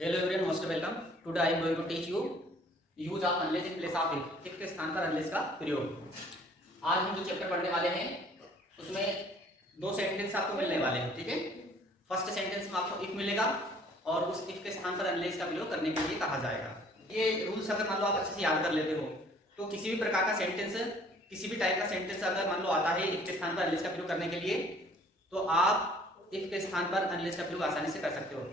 Hello everyone, most welcome. Today I am going to teach you use of unless in place of if के स्थान पर unless का प्रयोग। आज हम जो चैप्टर पढ़ने वाले हैं उसमें दो सेंटेंस आपको मिलने वाले हैं, ठीक है। फर्स्ट सेंटेंस में आपको इफ मिलेगा और उस इफ के स्थान पर अनलेस का प्रयोग करने के लिए कहा जाएगा। ये रूल्स अगर मान लो आप अच्छे से याद कर लेते हो तो किसी भी प्रकार का सेंटेंस, किसी भी टाइप का सेंटेंस अगर मान लो आता है इफ के स्थान पर अनलेस का प्रयोग करने के लिए, तो आप इफ के स्थान पर अनलेस का प्रयोग आसानी से कर सकते हो।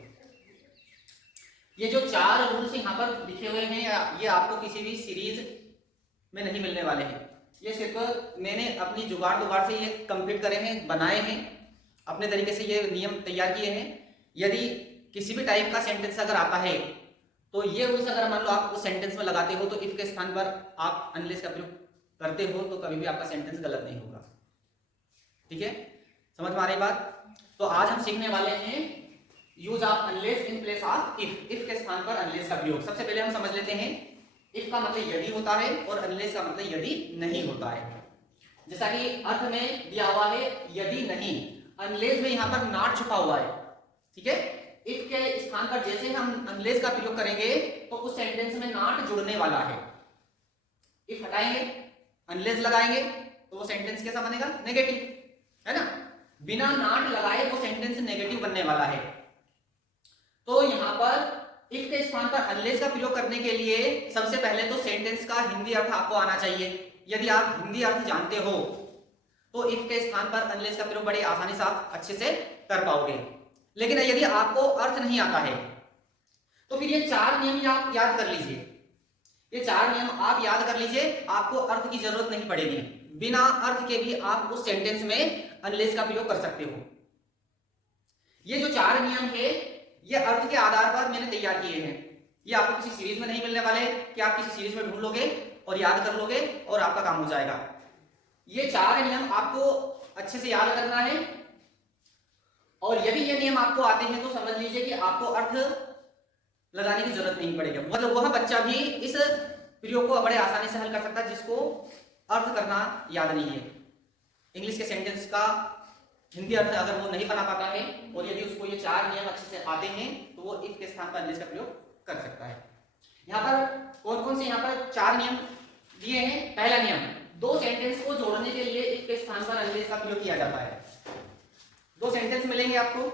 ये जो चार रूल्स यहाँ पर लिखे हुए हैं ये आपको किसी भी सीरीज में नहीं मिलने वाले हैं। ये सिर्फ मैंने अपनी जुगाड़ से ये कंप्लीट करे हैं, बनाए हैं, अपने तरीके से ये नियम तैयार किए हैं। यदि किसी भी टाइप का सेंटेंस अगर आता है तो ये रूल्स अगर मान लो आप उस सेंटेंस में लगाते हो तो इफ के स्थान पर आप अनलेस का प्रयोग करते हो तो कभी भी आपका सेंटेंस गलत नहीं होगा, ठीक है। समझ में आ रही बात? तो आज हम सीखने वाले हैं use of unless in place of if के स्थान पर अनलेस का प्रयोग। सबसे पहले हम समझ लेते हैं इफ का मतलब यदि होता है और अनलेस का मतलब यदि नहीं होता है। जैसा कि अर्थ में दिया हुआ है यदि नहीं, अनलेस में यहां पर नॉट छुपा हुआ है, ठीक है। इफ के स्थान पर जैसे हम अनलेस का प्रयोग करेंगे तो उस सेंटेंस में नॉट जुड़ने वाला है। इफ हटाएंगे, अनलेस लगाएंगे तो वो सेंटेंस कैसा बनेगा? नेगेटिव, है ना। बिना नॉट लगाए वो सेंटेंस नेगेटिव बनने वाला है। तो यहां पर इफ के स्थान पर अनलेस का प्रयोग करने के लिए सबसे पहले तो सेंटेंस का हिंदी अर्थ आपको आना चाहिए। यदि आप हिंदी अर्थ जानते हो तो इफ के स्थान पर अनलेस का प्रयोग बड़ी आसानी से आप अच्छे से कर पाओगे। लेकिन यदि आपको अर्थ नहीं आता है तो फिर ये चार नियम आप याद कर लीजिए। ये चार नियम आप याद कर लीजिए, आपको अर्थ की जरूरत नहीं पड़ेगी। बिना अर्थ के भी आप उस सेंटेंस में अनलेस का प्रयोग कर सकते हो। ये जो चार नियम है ये अर्थ के आधार पर मैंने तैयार किए हैं। ये आपको किसी सीरीज में नहीं मिलने वाले कि आप किसी सीरीज में ढूंढ लोगे और याद कर लोगे और आपका काम हो जाएगा। ये चार नियम आपको अच्छे से याद करना है और यदि ये नियम आपको आते हैं तो समझ लीजिए कि आपको अर्थ लगाने की जरूरत नहीं पड़ेगी। मतलब वह बच्चा भी इस प्रयोग को बड़े आसानी से हल कर सकता है जिसको अर्थ करना याद नहीं है। इंग्लिश के सेंटेंस का हिंदी अर्थ अगर वो नहीं बना पाता है और यदि उसको ये चार नियम अच्छे से आते हैं तो वो इफ के स्थान पर अनलेस का प्रयोग कर सकता है। यहाँ पर कौन कौन से यहाँ पर चार नियम दिए हैं? पहला नियम, दो सेंटेंस को जोड़ने के लिए इफ के स्थान पर अनलेस का प्रयोग किया जाता है। दो सेंटेंस मिलेंगे आपको,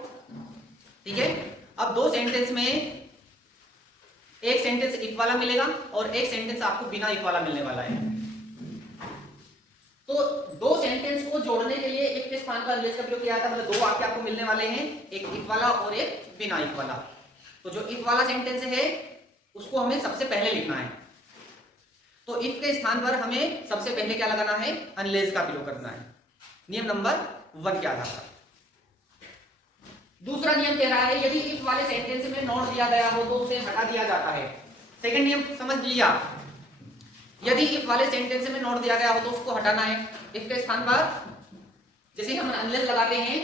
ठीक है। अब दो सेंटेंस में एक सेंटेंस इफ वाला मिलेगा और एक सेंटेंस आपको बिना इफ वाला मिलने वाला है। तो दो सेंटेंस को जोड़ने के लिए इफ के स्थान पर अनलेस का प्रयोग किया जाता है। मतलब दो वाक्य आपको मिलने वाले हैं, एक इफ वाला और एक बिना इफ वाला। तो जो इफ वाला सेंटेंस है उसको हमें सबसे पहले लिखना है। तो इफ के स्थान पर हमें सबसे पहले क्या लगाना है? अनलेस का प्रयोग करना है, नियम नंबर 1 के आधार पर। दूसरा नियम कह रहा है यदि इफ वाले सेंटेंस में नॉट दिया गया हो तो उसे हटा दिया जाता है। सेकंड नियम समझ लिया, यदि इफ वाले सेंटेंस में नॉट दिया गया हो तो उसको हटाना है। इफ के स्थान पर जैसे हम अनलेस लगाते हैं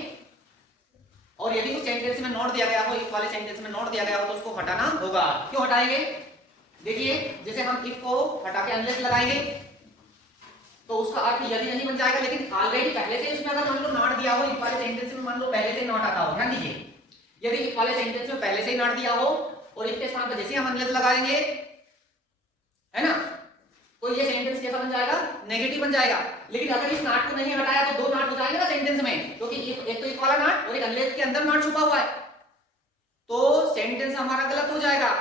और यदि उस सेंटेंस में नॉट दिया गया हो, इफ वाले सेंटेंस में नॉट दिया गया हो तो उसको हटाना होगा। क्यों हटाएंगे? देखिए, जैसे हम इफ को हटा के अनलेस लगाएंगे तो उसका अर्थ यदि नहीं बन जाएगा, लेकिन ऑलरेडी पहले से उसमें अगर मान लो नॉट दिया हो, इफ वाले सेंटेंस में मान लो पहले से नॉट आता हो, ध्यान दीजिए, यदि इफ वाले सेंटेंस में पहले से ही नॉट दिया हो और इफ के स्थान पर जैसे हम अनलेस लगाएंगे, है ना, तो ये सेंटेंस कैसा बन जाएगा? नेगेटिव बन जाएगा। लेकिन अगर इस नॉट को नहीं हटाया तो दो नॉट हो जाएंगे ना सेंटेंस में, क्योंकि एक तो इफ वाला नॉट और एक अनलेस के अंदर नॉट छुपा हुआ है, तो सेंटेंस हमारा गलत हो जाएगा।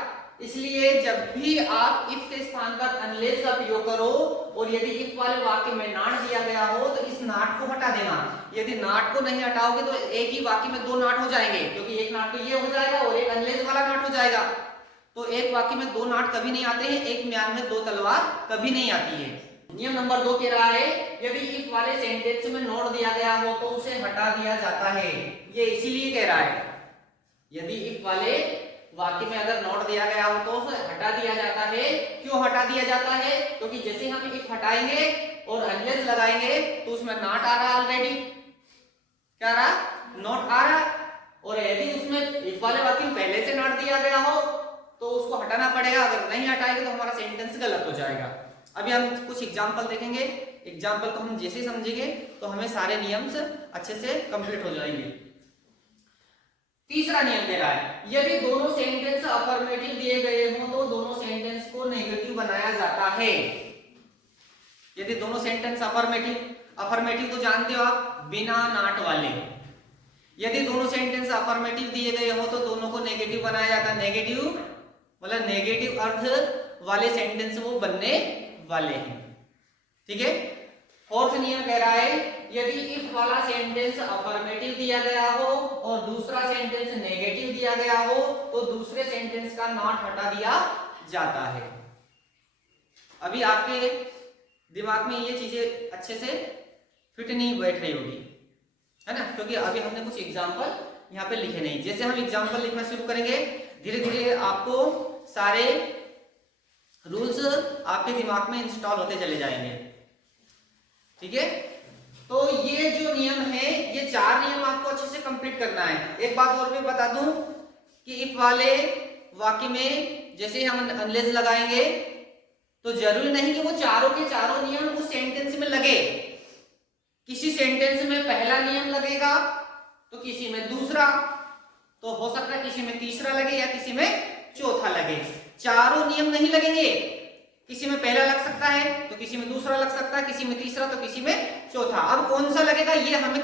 इसलिए जब भी आप इफ के स्थान पर अनलेस का प्रयोग करो और यदि इफ वाले वाक्य में नॉट दिया गया हो तो इस नॉट को हटा देना। यदि नॉट को नहीं हटाओगे तो एक ही वाक्य में दो नॉट हो जाएंगे, क्योंकि एक नॉट तो ये हो जाएगा और एक अनलेस वाला नॉट हो जाएगा। तो एक वाक्य में दो नाट कभी नहीं आते हैं, एक म्यान में दो तलवार कभी नहीं आती है। नियम नंबर 2 कह रहा है यदि इफ वाले सेंटेंस में नॉट दिया गया हो तो उसे हटा दिया जाता है। ये इसीलिए कह रहा है यदि इफ वाले वाक्य में अगर नॉट दिया गया हो तो उसे हटा दिया जाता है। क्यों हटा दिया जाता है? क्योंकि जैसे हम इफ हटाएंगे और अनलेस लगाएंगे तो उसमें नॉट आ रहा, ऑलरेडी क्या रहा? नॉट आ रहा। और यदि उसमें इफ वाले वाक्य में पहले से नॉट दिया गया हो तो उसको हटाना पड़ेगा। अगर नहीं हटाएंगे तो हमारा सेंटेंस गलत हो जाएगा। अभी हम कुछ एग्जांपल देखेंगे, एग्जांपल को हम जैसे समझेंगे तो हमें सारे नियम्स अच्छे से कंप्लीट हो जाएंगे। तीसरा नियम कह रहा है यदि दोनों सेंटेंस अफर्मेटिव दिए गए हों तो दोनों सेंटेंस को नेगेटिव बनाया जाता है। यदि दोनों सेंटेंस अफर्मेटिव तो जानते हो आप, बिना नाट वाले। यदि दोनों सेंटेंस अफर्मेटिव दिए गए हो तो दोनों को नेगेटिव बनाया जाता है। नेगेटिव मतलब नेगेटिव अर्थ वाले सेंटेंस वो बनने वाले हैं। ठीक है। फोर्थ नियम कह रहा है यदि इफ वाला सेंटेंस अफर्मेटिव दिया गया हो और दूसरा सेंटेंस नेगेटिव दिया गया हो तो दूसरे सेंटेंस का नॉट हटा दिया जाता है। अभी आपके दिमाग में ये चीजें अच्छे से फिट नहीं बैठ रही होगी, है ना, क्योंकि अभी हमने कुछ एग्जाम्पल यहाँ पे लिखे नहीं। जैसे हम एग्जाम्पल लिखना शुरू करेंगे धीरे धीरे आपको सारे रूल्स आपके दिमाग में इंस्टॉल होते चले जाएंगे। ठीक है। तो ये जो नियम है, ये 4 नियम आपको अच्छे से कंप्लीट करना है। एक बात और भी बता दूं कि इफ वाले वाक्य में जैसे हम अनलेस लगाएंगे तो जरूरी नहीं कि वो चारों के चारों नियम उस सेंटेंस में लगे। किसी सेंटेंस में पहला नियम लगेगा तो किसी में दूसरा, तो हो सकता है किसी में तीसरा लगे या किसी में चौथा लगे। चारों नियम नहीं लगेंगे, किसी में पहला लग सकता है तो किसी में दूसरा लग सकता है, किसी में तीसरा तो किसी में चौथा। अब कौन सा लगेगा ये हमें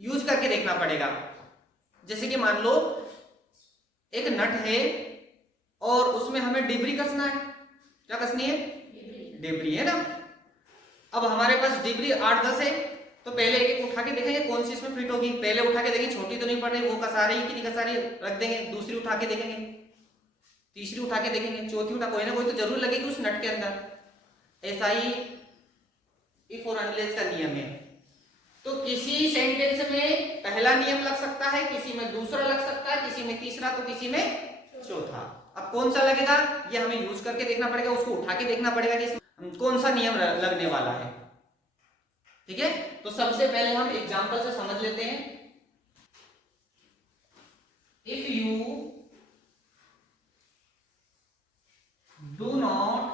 यूज करके देखना पड़ेगा। जैसे कि मान लो एक नट है और उसमें हमें डिबरी कसना है। क्या कसनी है? डिबरी, है ना। अब हमारे पास डिबरी 8-10 है तो पहले एक उठा के देखेंगे कौन सी इसमें फिट होगी। पहले उठा के देखेंगे छोटी तो नहीं पड़ रही, वो कसा रही कि नहीं कसा रही, रख देंगे। दूसरी उठा के देखेंगे, तीसरी उठा के देखेंगे, चौथी उठा, कोई ना कोई तो जरूर लगेगी उस नट के अंदर। ऐसा ही इफ और अनलेस का नियम है। तो किसी सेंटेंस में पहला नियम लग सकता है, किसी में दूसरा लग सकता है, किसी में तीसरा तो किसी में चौथा। अब कौन सा लगेगा ये हमें यूज करके देखना पड़ेगा, उसको उठा के देखना पड़ेगा कि कौन सा नियम लगने वाला है। ठीक है। तो सबसे पहले हम एग्जांपल से समझ लेते हैं। If you do not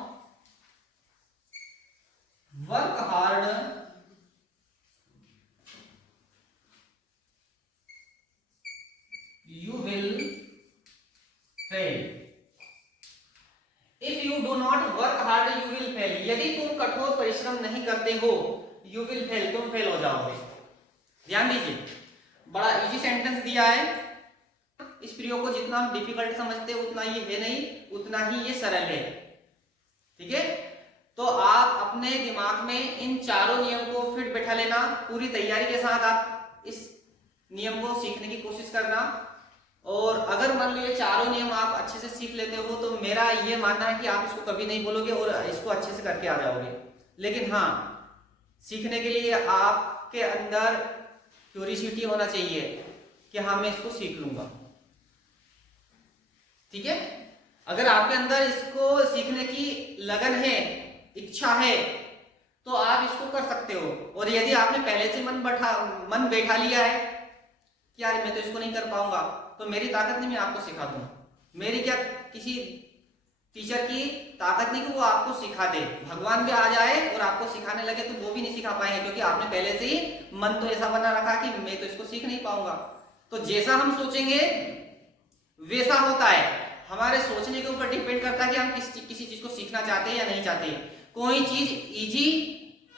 work hard you will fail. If you do not work hard you will fail. यदि तुम कठोर परिश्रम नहीं करते हो you will fail, तुम फेल हो जाओगे। ध्यान दीजिए, बड़ा इजी सेंटेंस दिया है। इस प्रयोग को जितना हम डिफिकल्ट समझते हैं उतना ये है नहीं, उतना ही ये सरल है। ठीक है। तो आप अपने दिमाग में इन चारों नियम को फिट बैठा लेना। पूरी तैयारी के साथ आप इस नियम को सीखने की कोशिश करना। और अगर मान लो ये चारों नियम आप अच्छे से सीख लेते हो तो मेरा ये मानना है कि आप इसको कभी नहीं बोलोगे और इसको अच्छे से करके आ जाओगे। लेकिन हाँ, सीखने के लिए आपके अंदर क्यूरियोसिटी होना चाहिए कि हाँ मैं इसको सीख लूंगा। ठीक है। अगर आपके अंदर इसको सीखने की लगन है, इच्छा है, तो आप इसको कर सकते हो। और यदि आपने पहले से मन बैठा लिया है कि यार मैं तो इसको नहीं कर पाऊंगा, तो मेरी ताकत नहीं मैं आपको सिखा दूं। मेरी क्या किसी टीचर की ताकत नहीं कि वो आपको सिखा दे। भगवान भी आ जाए और आपको सिखाने लगे तो वो भी नहीं सिखा पाएंगे, क्योंकि आपने पहले से ही मन तो ऐसा बना रखा कि मैं तो इसको सीख नहीं पाऊंगा। तो जैसा हम सोचेंगे वैसा होता है। हमारे सोचने के ऊपर डिपेंड करता है कि हम किसी चीज को सीखना चाहते हैं या नहीं चाहते। कोई चीज इजी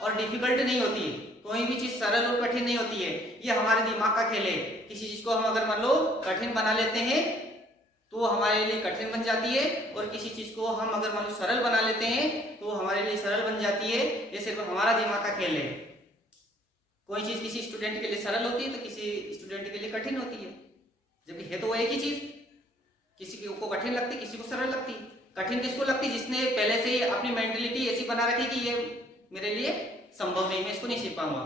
और डिफिकल्ट नहीं होती, कोई भी चीज सरल और कठिन नहीं होती है। ये हमारे दिमाग का खेल है। किसी चीज को हम अगर मान लो कठिन बना लेते हैं तो हमारे लिए कठिन बन जाती है, और किसी चीज को हम अगर मान लो सरल बना लेते हैं तो हमारे लिए सरल बन जाती है। ये सिर्फ हमारा दिमाग का खेल है। कोई चीज किसी स्टूडेंट के लिए सरल होती है तो किसी स्टूडेंट के लिए कठिन होती है, जबकि है तो वो एक ही चीज। किसी को कठिन लगती, किसी को सरल लगती। कठिन किसको लगती? जिसने पहले से ही अपनी मेंटेलिटी ऐसी बना रखी कि ये मेरे लिए संभव नहीं, मैं इसको नहीं सीख पाऊंगा,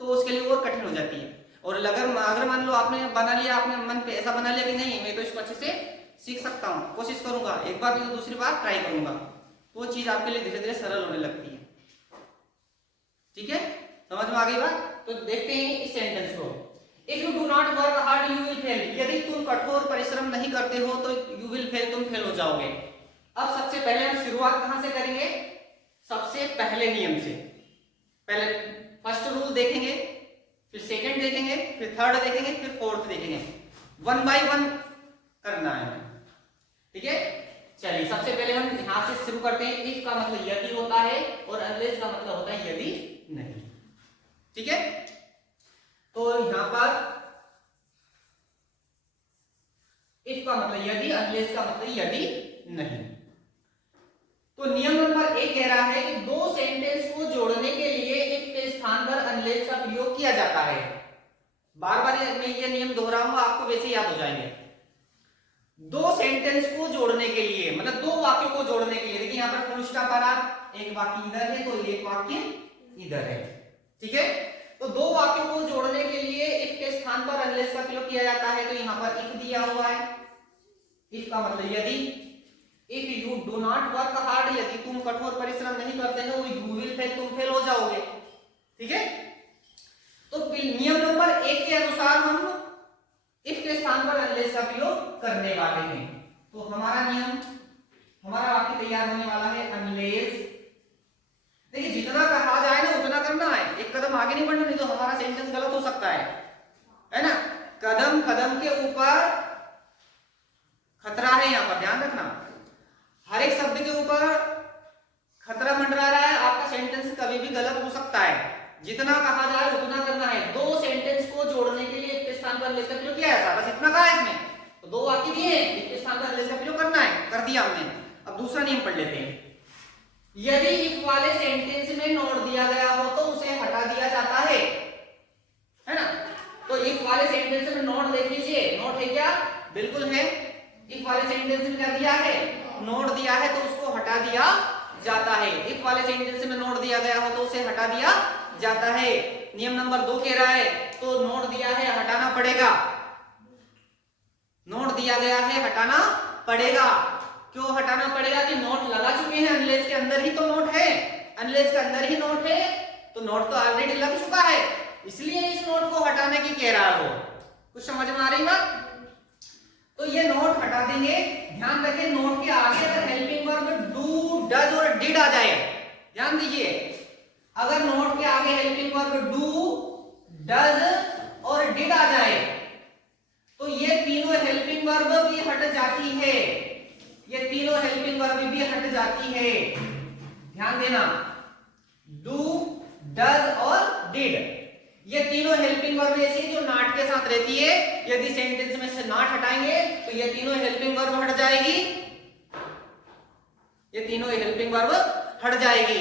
तो उसके लिए और कठिन हो जाती है। और अगर मान लो आपने बना लिया, आपने मन पे ऐसा बना लिया कि नहीं मैं तो इसको अच्छे से सीख सकता हूँ, कोशिश करूंगा, एक बार नहीं तो दूसरी बार ट्राई करूंगा, तो वो चीज आपके लिए धीरे धीरे सरल होने लगती है। ठीक है, समझ में आ गई बात? तो देखते हैं इस सेंटेंस को। If you do not work hard you will fail. यदि तुम कठोर परिश्रम नहीं करते हो तो यू विल फेल, तुम फेल हो जाओगे। अब सबसे पहले हम शुरुआत कहां से करेंगे? सबसे पहले नियम से। पहले फर्स्ट रूल देखेंगे, फिर सेकंड देखेंगे, फिर थर्ड देखेंगे, फिर फोर्थ देखेंगे। वन बाय वन करना है, ठीक है। चलिए सबसे पहले हम यहां से शुरू करते हैं। इफ का मतलब यदि होता है और अनलेस का मतलब होता है यदि नहीं, ठीक है। तो यहां पर इफ का मतलब यदि, अनलेस का मतलब यदि नहीं। तो नियम नंबर 1 कह रहा है कि दो सेंटेंस को जोड़ने के लिए इफ के स्थान पर अनलेस का प्रयोग किया जाता है। बार बार मैं ये नियम दोहराऊंगा, आपको वैसे याद हो जाएंगे। दो सेंटेंस को जोड़ने के लिए मतलब दो वाक्यों को जोड़ने के लिए, देखिए यहां पर फुल स्टॉप आ रहा, एक वाक्य इधर है तो एक वाक्य इधर है, ठीक है। तो दो वाक्यों को जोड़ने के लिए इफ के स्थान पर अनलेस का प्रयोग किया जाता है। तो यहां पर इफ दिया हुआ है, इफ का मतलब यदि। If you do not work hard, यदि तुम कठोर परिश्रम नहीं करते हो, यू विल फेल, तुम फेल हो जाओगे, ठीक है। तो नियम नंबर 1 के अनुसार हम इफ के स्थान पर अनलेस का प्रयोग करने वाले हैं। तो हमारा नियम, हमारा वाक्य तैयार होने वाला है अनलेस। देखिए जितना कहा जाए ना उतना करना है, एक कदम आगे नहीं बढ़ना, नहीं तो हमारा सेंटेंस गलत हो सकता है ना। कदम कदम के ऊपर खतरा है, यहां पर ध्यान रखना। हर एक शब्द के ऊपर खतरा मंडरा रहा है, आपका सेंटेंस कभी भी गलत हो सकता है। जितना कहा जाए उतना करना है। दो सेंटेंस को जोड़ने के लिए इसके स्थान पर अनलेस का प्रयोग किया जाता है, बस इतना कहा है इसमें। तो दो वाक्य दिए, इसके स्थान पर अनलेस का प्रयोग करना है, कर दिया हमने। अब दूसरा नियम पढ़ लेते हैं। यदि इफ वाले सेंटेंस में नोट दिया गया हो तो उसे हटा दिया जाता है ना। तो इफ वाले सेंटेंस में नोट देख लीजिए, नोट है क्या? बिल्कुल है। इफ वाले सेंटेंस में क्या दिया है? नोट दिया है, तो उसको हटा दिया जाता है। इफ वाले सेंटेंस में नोट दिया गया हो तो उसे हटा दिया जाता है। नियम नंबर 2 कह रहा है तो नोट दिया है हटाना पड़ेगा। नोट दिया गया है हटाना पड़ेगा। क्यों हटाना पड़ेगा? कि नोट लगा चुके हैं, अनलेस के अंदर ही तो नोट है, अनलेस के अंदर ही नोट है, तो नोट तो ऑलरेडी लग चुका है, इसलिए इस नोट को हटाने की कह रहा हो। कुछ समझ में आ रही बात? तो ये नोट हटा देंगे। ध्यान रखें, नोट के आगे अगर हेल्पिंग वर्ब डू, डज और डिड आ जाए, ध्यान दीजिए, अगर नोट के आगे हेल्पिंग वर्ब डू, डज और डिड आ जाए तो ये तीनों हेल्पिंग वर्ब भी हट जाती है, ये तीनों हेल्पिंग वर्ब भी हट जाती है। ध्यान देना, डू, डज और डिड, ये तीनों हेल्पिंग वर्ब ऐसी जो नॉट के साथ रहती है। यदि सेंटेंस में से नॉट हटाएंगे तो ये तीनों हेल्पिंग वर्ब हट जाएगी, ये तीनों हेल्पिंग वर्ब हट जाएगी,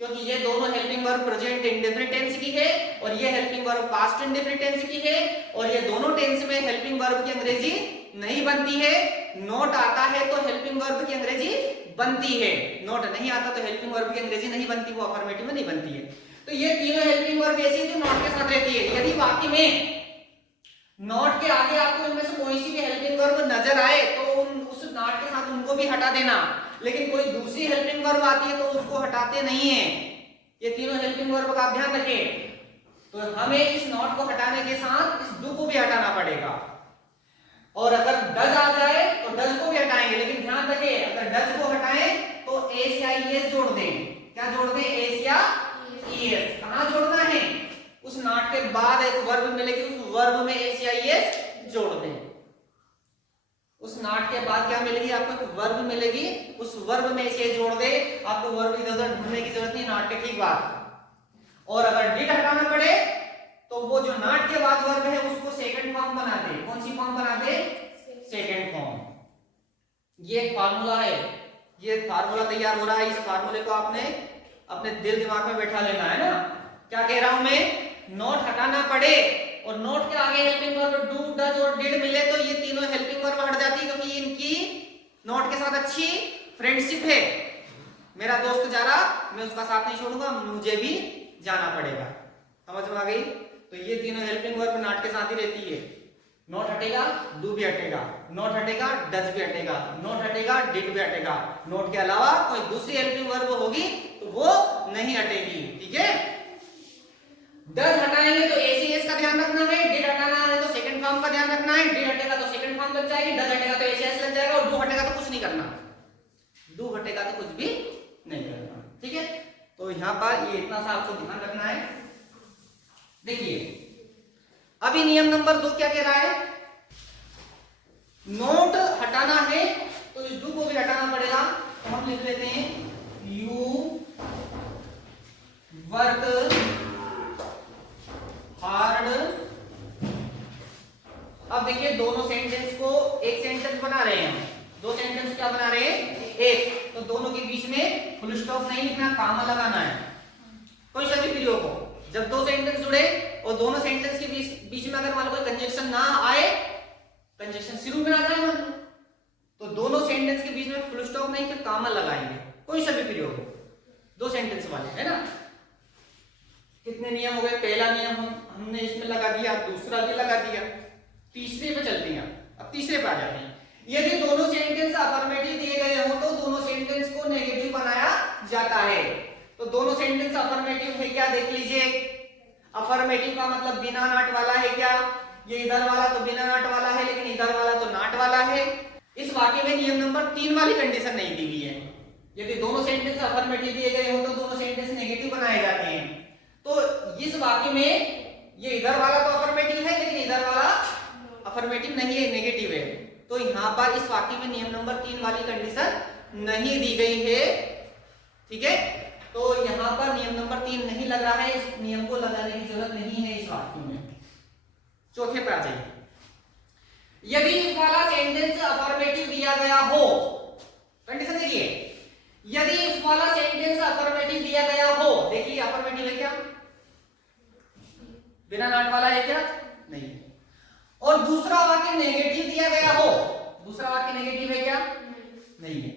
क्योंकि ये दोनों helping verb present indefinite tense की है और ये helping verb past indefinite tense की है। और ये दोनों टेंस में हेल्पिंग वर्ब की अंग्रेजी नहीं बनती है। नोट आता है तो हेल्पिंग वर्ब की अंग्रेजी बनती है, नोट नहीं आता तो हेल्पिंग वर्ब की अंग्रेजी नहीं बनती, वो अफर्मेटिव में नहीं बनती है। तो ये तीनों हेल्पिंग वर्ब ऐसी जो नॉट के साथ रहती है। यदि वाक्य में नॉट के आगे आपको इनमें से कोई सी भी हेल्पिंग वर्ब नजर आए तो उस नॉट के साथ उनको भी हटा देना, लेकिन कोई दूसरी हेल्पिंग वर्ब आती है तो उसको हटाते नहीं है। ये तीनों हेल्पिंग वर्ब का ध्यान रखें। तो हमें इस नॉट को हटाने के साथ इस डू को भी हटाना पड़ेगा। और अगर डज आ जाए तो डज को भी हटाएंगे, लेकिन ध्यान रखें अगर डज को हटाएं तो एस या ईएस जोड़ दें। क्या जोड़ दें? एस या ईएस। कहां जोड़ना है? उस नॉट के बाद एक वर्ब मिलेगी, उस वर्ब में एस या ईएस जोड़ दें। उस नॉट के बाद क्या मिलेगी? आपको एक वर्ब मिलेगी, उस वर्ब में एस जोड़ दे। आपको वर्ब इधर उधर ढूंढने की जरूरत नहीं, नॉट के ठीक बाद। और अगर डिड हटाना पड़े तो वो जो नॉट के बाद वर्ब है उसको सेकंड फॉर्म बना दे। कौन सी फॉर्म बना दे? Second form. ये एक फार्मूला है, ये फार्मूला तैयार हो रहा है। इस फार्मूले को आपने अपने दिल दिमाग में बैठा लेना है ना। क्या कह रहा हूं मैं? नोट हटाना पड़े और नोट के आगे हेल्पिंग वर्ब डू, डज और डिड मिले तो ये तीनों हेल्पिंग वर्ब हट जाती है, क्योंकि इनकी नोट के साथ अच्छी फ्रेंडशिप है। मेरा दोस्त जा रहा, मैं उसका साथ नहीं छोड़ूंगा, मुझे भी जाना पड़ेगा। समझ में आ गई? तो ये तीनों हेल्पिंग वर्ब नॉट के साथ ही रहती है। नोट हटेगा, डू भी हटेगा, नोट हटेगा, डज भी हटेगा, नोट हटेगा, डिड भी हटेगा। नोट के अलावा कोई दूसरी हेल्पिंग वर्ब होगी तो वो नहीं हटेगी, ठीक है। डज हटाएंगे तो एसीएस का ध्यान रखना है, डिड हटाना है तो सेकंड फॉर्म का ध्यान रखना है। डिड हटेगा तो सेकंड फॉर्म लग जाएगी, डज हटेगा तो एसीएस लग जाएगा, और डू हटेगा तो कुछ नहीं करना, डू हटेगा तो कुछ भी नहीं करना, ठीक है। तो यहां पर ये इतना सा आपको ध्यान रखना है। देखिए अभी नियम नंबर 2 क्या कह रहा है? नोट हटाना है तो इस डू को भी हटाना पड़ेगा, तो हम लिख लेते हैं यू वर्क हार्ड। अब देखिए दोनों सेंटेंस को एक सेंटेंस बना रहे हैं, दो सेंटेंस क्या बना रहे हैं, एक, तो दोनों के बीच में फुल स्टॉप नहीं लिखना, कॉमा लगाना है कोई सा भी प्रयोग हो। जब दो सेंटेंस जुड़े और दोनों सेंटेंस के बीच में अगर मान लो कोई कंजक्शन ना आए, कंजक्शन शुरू में आ जाए मान लो, तो दोनों सेंटेंस के बीच में फुल स्टॉप नहीं फिर कॉमा लगाएंगे, कोई सा भी प्रयोग हो, दो सेंटेंस वाले, है ना। कितने नियम हो गए, पहला नियम हमने इसमें लगा दिया, दूसरा भी लगा दिया, तीसरे पे चलते हैं। अब तीसरे पे आ जाते हैं। यदि दोनों सेंटेंस अफर्मेटिव दिए गए हो तो दोनों सेंटेंस को नेगेटिव बनाया जाता है। तो दोनों सेंटेंस अफर्मेटिव है क्या, देख लीजिए। अफर्मेटिव का मतलब बिना नाट वाला है क्या, ये इधर वाला तो बिना नाट वाला है, लेकिन इधर वाला तो नाट वाला है। इस वाक्य में नियम नंबर 3 वाली कंडीशन नहीं दी गई है। यदि दोनों सेंटेंस अफर्मेटिव दिए गए हो तो दोनों सेंटेंस नेगेटिव बनाए जाते हैं। तो इस वाक्य में ये इधर वाला तो अफर्मेटिव है, लेकिन इधर वाला अफर्मेटिव नहीं है, नेगेटिव है। तो यहां पर इस वाक्य में नियम नंबर 3 वाली कंडीशन नहीं दी गई है, ठीक है। तो यहां पर नियम नंबर 3 नहीं लग रहा है, इस नियम को लगाने की जरूरत नहीं है इस वाक्य में। चौथे पर आ जाइए। यदि इस वाला सेंटेंस अफर्मेटिव दिया गया हो, कंडीशन देखिए, यदि इस वाला सेंटेंस अफर्मेटिव दिया गया हो, देखिए अफर्मेटिव है क्या, बिना नाट वाला है क्या, नहीं। और दूसरा वाक्य नेगेटिव दिया गया हो, दूसरा वाक्य नेगेटिव है क्या, नहीं है,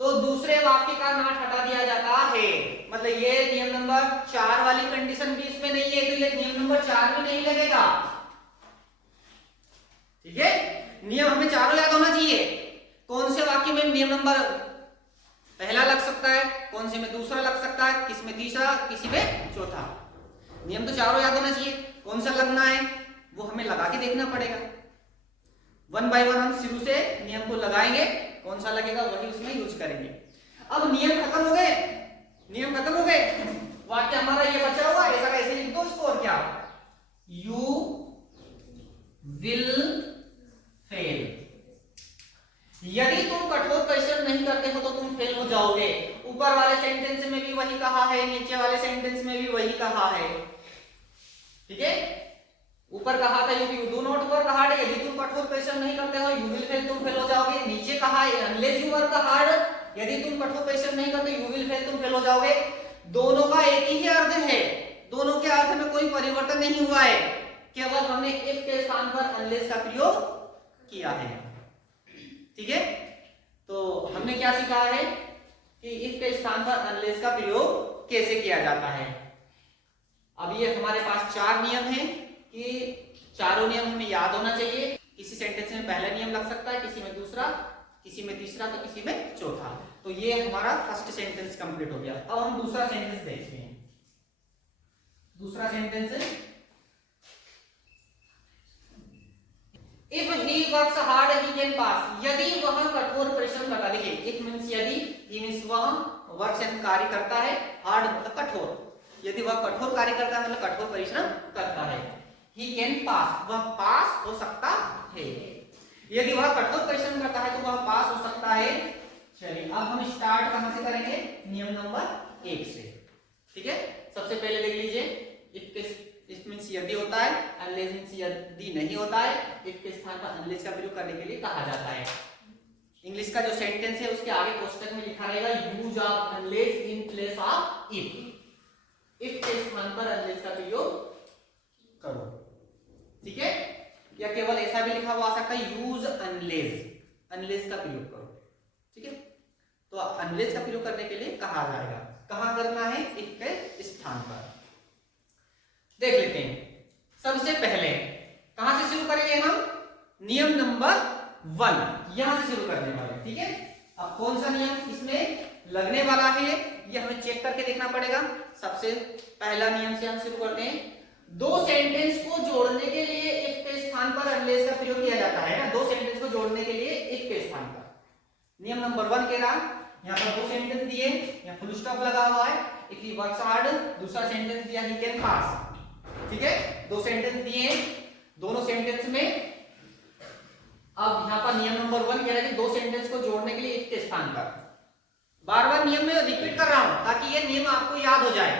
तो दूसरे वाक्य का नाट हटा दिया जाता है। मतलब ये नियम नंबर 4 वाली कंडीशन भी इसमें नहीं है, तो ये नियम नंबर 4 में नहीं लगेगा, ठीक है। नियम हमें चारों याद होना चाहिए। कौन से वाक्य में नियम नंबर पहला लग सकता है, कौन से में दूसरा लग सकता है, किस में तीसरा, किसी में चौथा। नियम तो चारों याद होना चाहिए, कौन सा लगना है वो हमें लगा के देखना पड़ेगा। 1 बाय 1 हम शुरू से नियम को लगाएंगे, कौन सा लगेगा वही उसमें यूज करेंगे। अब नियम खत्म हो गए, नियम खत्म हो गए, वाक्य हमारा ये बचा हुआ, ऐसा कैसे लिख दो इसको, और क्या, यू विल फेल। यदि तुम कठोर परिश्रम नहीं करते हो तो तुम फेल हो जाओगे। ऊपर वाले सेंटेंस में भी वही कहा है, नीचे वाले सेंटेंस में भी वही कहा है, ठीक है। ऊपर कहा था you do not work hard, यदि तुम कठोर परिश्रम नहीं करते हो यू विल फेल, तुम फेल हो जाओगे। नीचे कहा है अनलेस यू वर्क हार्ड, यदि तुम कठोर परिश्रम नहीं करते यू विल फेल, तुम फेल हो जाओगे। दोनों का एक ही अर्थ है, दोनों के अर्थ में कोई परिवर्तन नहीं हुआ है, केवल हमने इफ के स्थान पर अनलेस का प्रयोग किया है, ठीक है। तो हमने क्या सीखा है कि इफ के स्थान पर अनलेस का प्रयोग कैसे किया जाता है। अब ये हमारे पास 4 नियम हैं कि चारों नियम हमें याद होना चाहिए। किसी सेंटेंस में पहला नियम लग सकता है, किसी में दूसरा, किसी में तीसरा, तो किसी में चौथा। तो ये हमारा फर्स्ट सेंटेंस कंप्लीट हो गया। अब हम दूसरा सेंटेंस देखते हैं। दूसरा सेंटेंस है if he works hard he can pass, यदि वह कठोर परिश्रम करता, देखिए इफ मींस यदि, ही मींस वह, वर्क्स यानी कार्य करता है, हार्ड मतलब कठोर, यदि वह कठोर कार्य करता है मतलब कठोर परिश्रम करता है। ही कैन पास, वह पास हो सकता है। यदि वह कठोर परिश्रम करता है तो वह पास हो सकता है। चलिए अब हम स्टार्ट कहां से करेंगे, नियम नंबर 1 से, ठीक है। सबसे पहले देख लीजिए, इफ मींस यदि होता है, अनलेस मींस यदि नहीं होता है, इफ के स्थान पर अनलेस का प्रयोग करने के लिए कहा जाता है। इंग्लिश का जो सेंटेंस है उसके आगे कोष्टक में लिखा रहेगा use of unless in place of if, if के स्थान पर अनलेस का प्रयोग करो, ठीक है। या केवल ऐसा भी लिखा हुआ आ सकता है यूज अनलेस, अनलेस का प्रयोग करो, ठीक है। तो अनलेस का प्रयोग करने के लिए कहा जाएगा, कहां करना है, इफ के स्थान पर। देख लेते हैं। सबसे पहले कहां से शुरू करेंगे हम, नियम नंबर 1 यहां से शुरू करने वाले, ठीक है। अब कौन सा नियम इसमें लगने वाला है ये हमें चेक करके देखना पड़ेगा। सबसे पहला नियम से हम शुरू करते हैं। दो सेंटेंस को जोड़ने के लिए इफ के स्थान पर अनलेस का प्रयोग किया जाता है ना, दो सेंटेंस को जोड़ने के लिए इफ के स्थान पर। नियम नंबर 1 कह रहा, यहाँ पर दो सेंटेंस दिए, यहाँ फुल स्टॉप लगा हुआ है, इफ ही वर्क्स हार्ड, दूसरा सेंटेंस दिया ही कैन पास, ठीक है। दो सेंटेंस दिए, दोनों सेंटेंस में अब यहाँ पर नियम नंबर 1 कह रहा है कि दो सेंटेंस को जोड़ने के लिए इफ के स्थान पर, बार बार नियम में रिपीट कर रहा हूं ताकि ये नियम आपको याद हो जाए,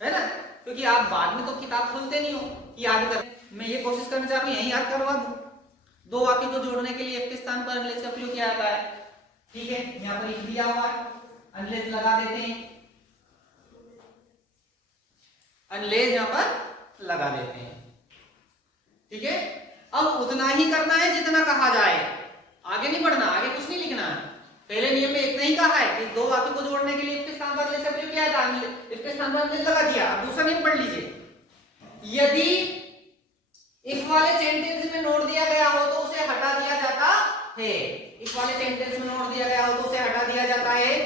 है ना, क्योंकि आप बाद में तो किताब खोलते नहीं हो कि याद कर। मैं ये कोशिश करना चाह रहा हूँ यही याद करवा दूं। दो वाक्य को जोड़ने के लिए इफ के स्थान पर अनलेस का प्रयोग किया जाता है। ठीक है, यहाँ पर इफ दिया हुआ है, अनलेस लगा देते हैं, अनलेस यहाँ पर लगा देते हैं। ठीक है, अब उतना ही करना है जितना कहा जाए, आगे नहीं बढ़ना, आगे कुछ नहीं लिखना है। पहले नियम में इतना ही कहा है कि दो वाक्य को जोड़ने के लिए इफ के स्थान पर अनलेस का प्रयोग किया जाता है, इफ के स्थान पर अनलेस लगा दिया। अब दूसरा नियम पढ़ लीजिए, यदि इफ वाले सेंटेंस में नोट दिया गया हो तो उसे हटा दिया जाता है। इफ वाले सेंटेंस में नोट दिया गया हो तो उसे हटा दिया जाता है।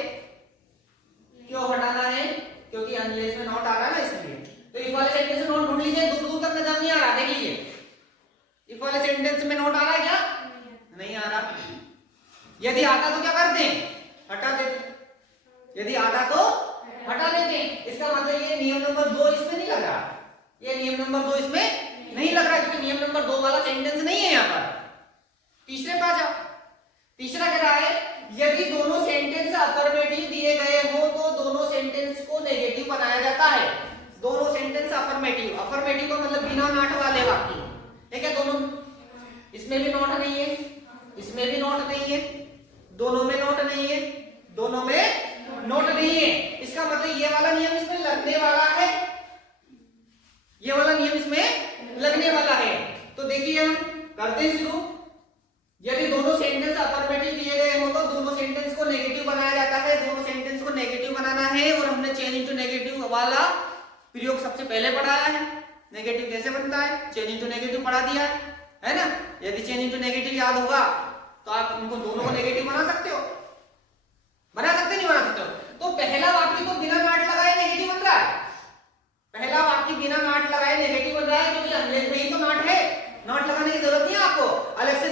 क्यों हटाना है? क्योंकि अनलेस में नोट आ रहा है ना, इसलिए। तो इफ वाले सेंटेंस में नोट ढूंढ लीजिए, दूर दूर तक नजर नहीं आ रहा, देख लीजिए इफ वाले सेंटेंस में नोट आ रहा है क्या? नहीं आ रहा। यदि आता तो क्या करते हैं? हटा देते। यदि आता तो हटा देते हैं। इसका मतलब ये नियम नंबर 2 इसमें नहीं लग रहा, ये नियम नंबर 2 इसमें नहीं लग रहा, क्योंकि नियम नंबर 2 वाला सेंटेंस नहीं है यहाँ पर। तीसरे पे आ जाओ। तीसरा कह रहा है यदि दोनों सेंटेंस अफर्मेटिव दिए गए हो तो दोनों सेंटेंस को नेगेटिव बनाया जाता है। दोनों सेंटेंस अफर्मेटिव, अफर्मेटिव का मतलब बिना नाट वाले वाक्य, ठीक है। दोनों, इसमें भी नोट नहीं है, इसमें भी नोट नहीं है, दोनों में नोट नहीं है, दोनों में नोट नहीं है। इसका मतलब ये वाला नियम इसमें लगने वाला है, ये वाला नियम इसमें लगने वाला है। तो देखिए हम करते हैं शुरू। यदि दोनों सेंटेंस अफर्मेटिव दिए गए हो तो दोनों सेंटेंस को नेगेटिव बनाया जाता है। दोनों सेंटेंस को नेगेटिव बनाना है, और हमने चेंज इनटू नेगेटिव वाला प्रयोग सबसे पहले पढ़ाया है। नेगेटिव कैसे बनता है, चेंज इनटू नेगेटिव पढ़ा दिया है ना। यदि चेंज इनटू नेगेटिव याद होगा तो आप उनको दोनों को नेगेटिव बना सकते हो, बना सकते नहीं बना सकते हो। तो पहला वाक्य तो बिना नाट लगाए नेगेटिव बन रहा है, पहला वाक्य बिना नाट लगाए नेगेटिव बन रहा है, क्योंकि अनलेस में ही तो नाट है। नाट लगाने की जरूरत नहीं है आपको, अलग से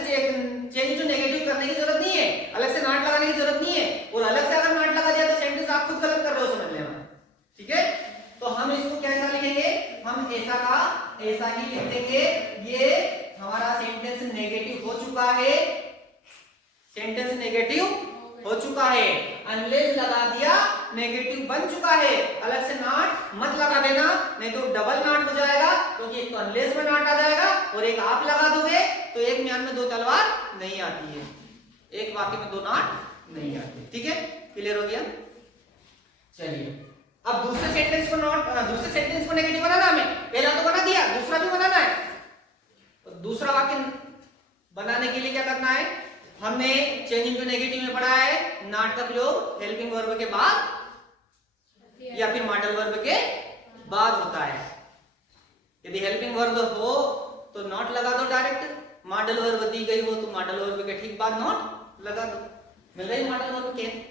चेंज टू नेगेटिव करने की जरूरत नहीं है, अलग से नाट लगाने की जरूरत नहीं है। और अलग से अगर नाट लगा दिया तो सेंटेंस आप खुद गलत कर रहे हो, समझ लेना। ठीक है, तो हम इसको कैसा लिखेंगे, हम ऐसा का ऐसा ही लिख देंगे। ये हमारा सेंटेंस नेगेटिव हो चुका है, सेंटेंस नेगेटिव हो चुका है, अनलेस लगा दिया नेगेटिव बन चुका है। अलग से नाट मत लगा देना, नहीं तो डबल नाट हो जाएगा, क्योंकि एक तो अनलेस में नाट आ जाएगा और एक आप लगा दोगे तो एक म्यान में दो तलवार नहीं आती है, एक वाक्य में दो नाट नहीं आते। ठीक है, क्लियर हो गया। चलिए अब दूसरे सेंटेंस को दूसरे सेंटेंस को नेगेटिव बनाना, हमें पहला तो बना दिया, दूसरा भी बनाना है। तो दूसरा वाक्य बनाने के लिए क्या करना है, हमने चेंज इनटू नेगेटिव में पढ़ा है, नॉट का प्रयोग हेल्पिंग वर्ब के बाद या फिर मॉडल वर्ब के बाद होता है। यदि हेल्पिंग वर्ब हो तो नॉट लगा दो डायरेक्ट, मॉडल वर्ब दी गई हो तो मॉडल वर्ब के ठीक बाद नॉट लगा दो। मिल रही मॉडल वर्ब कैन,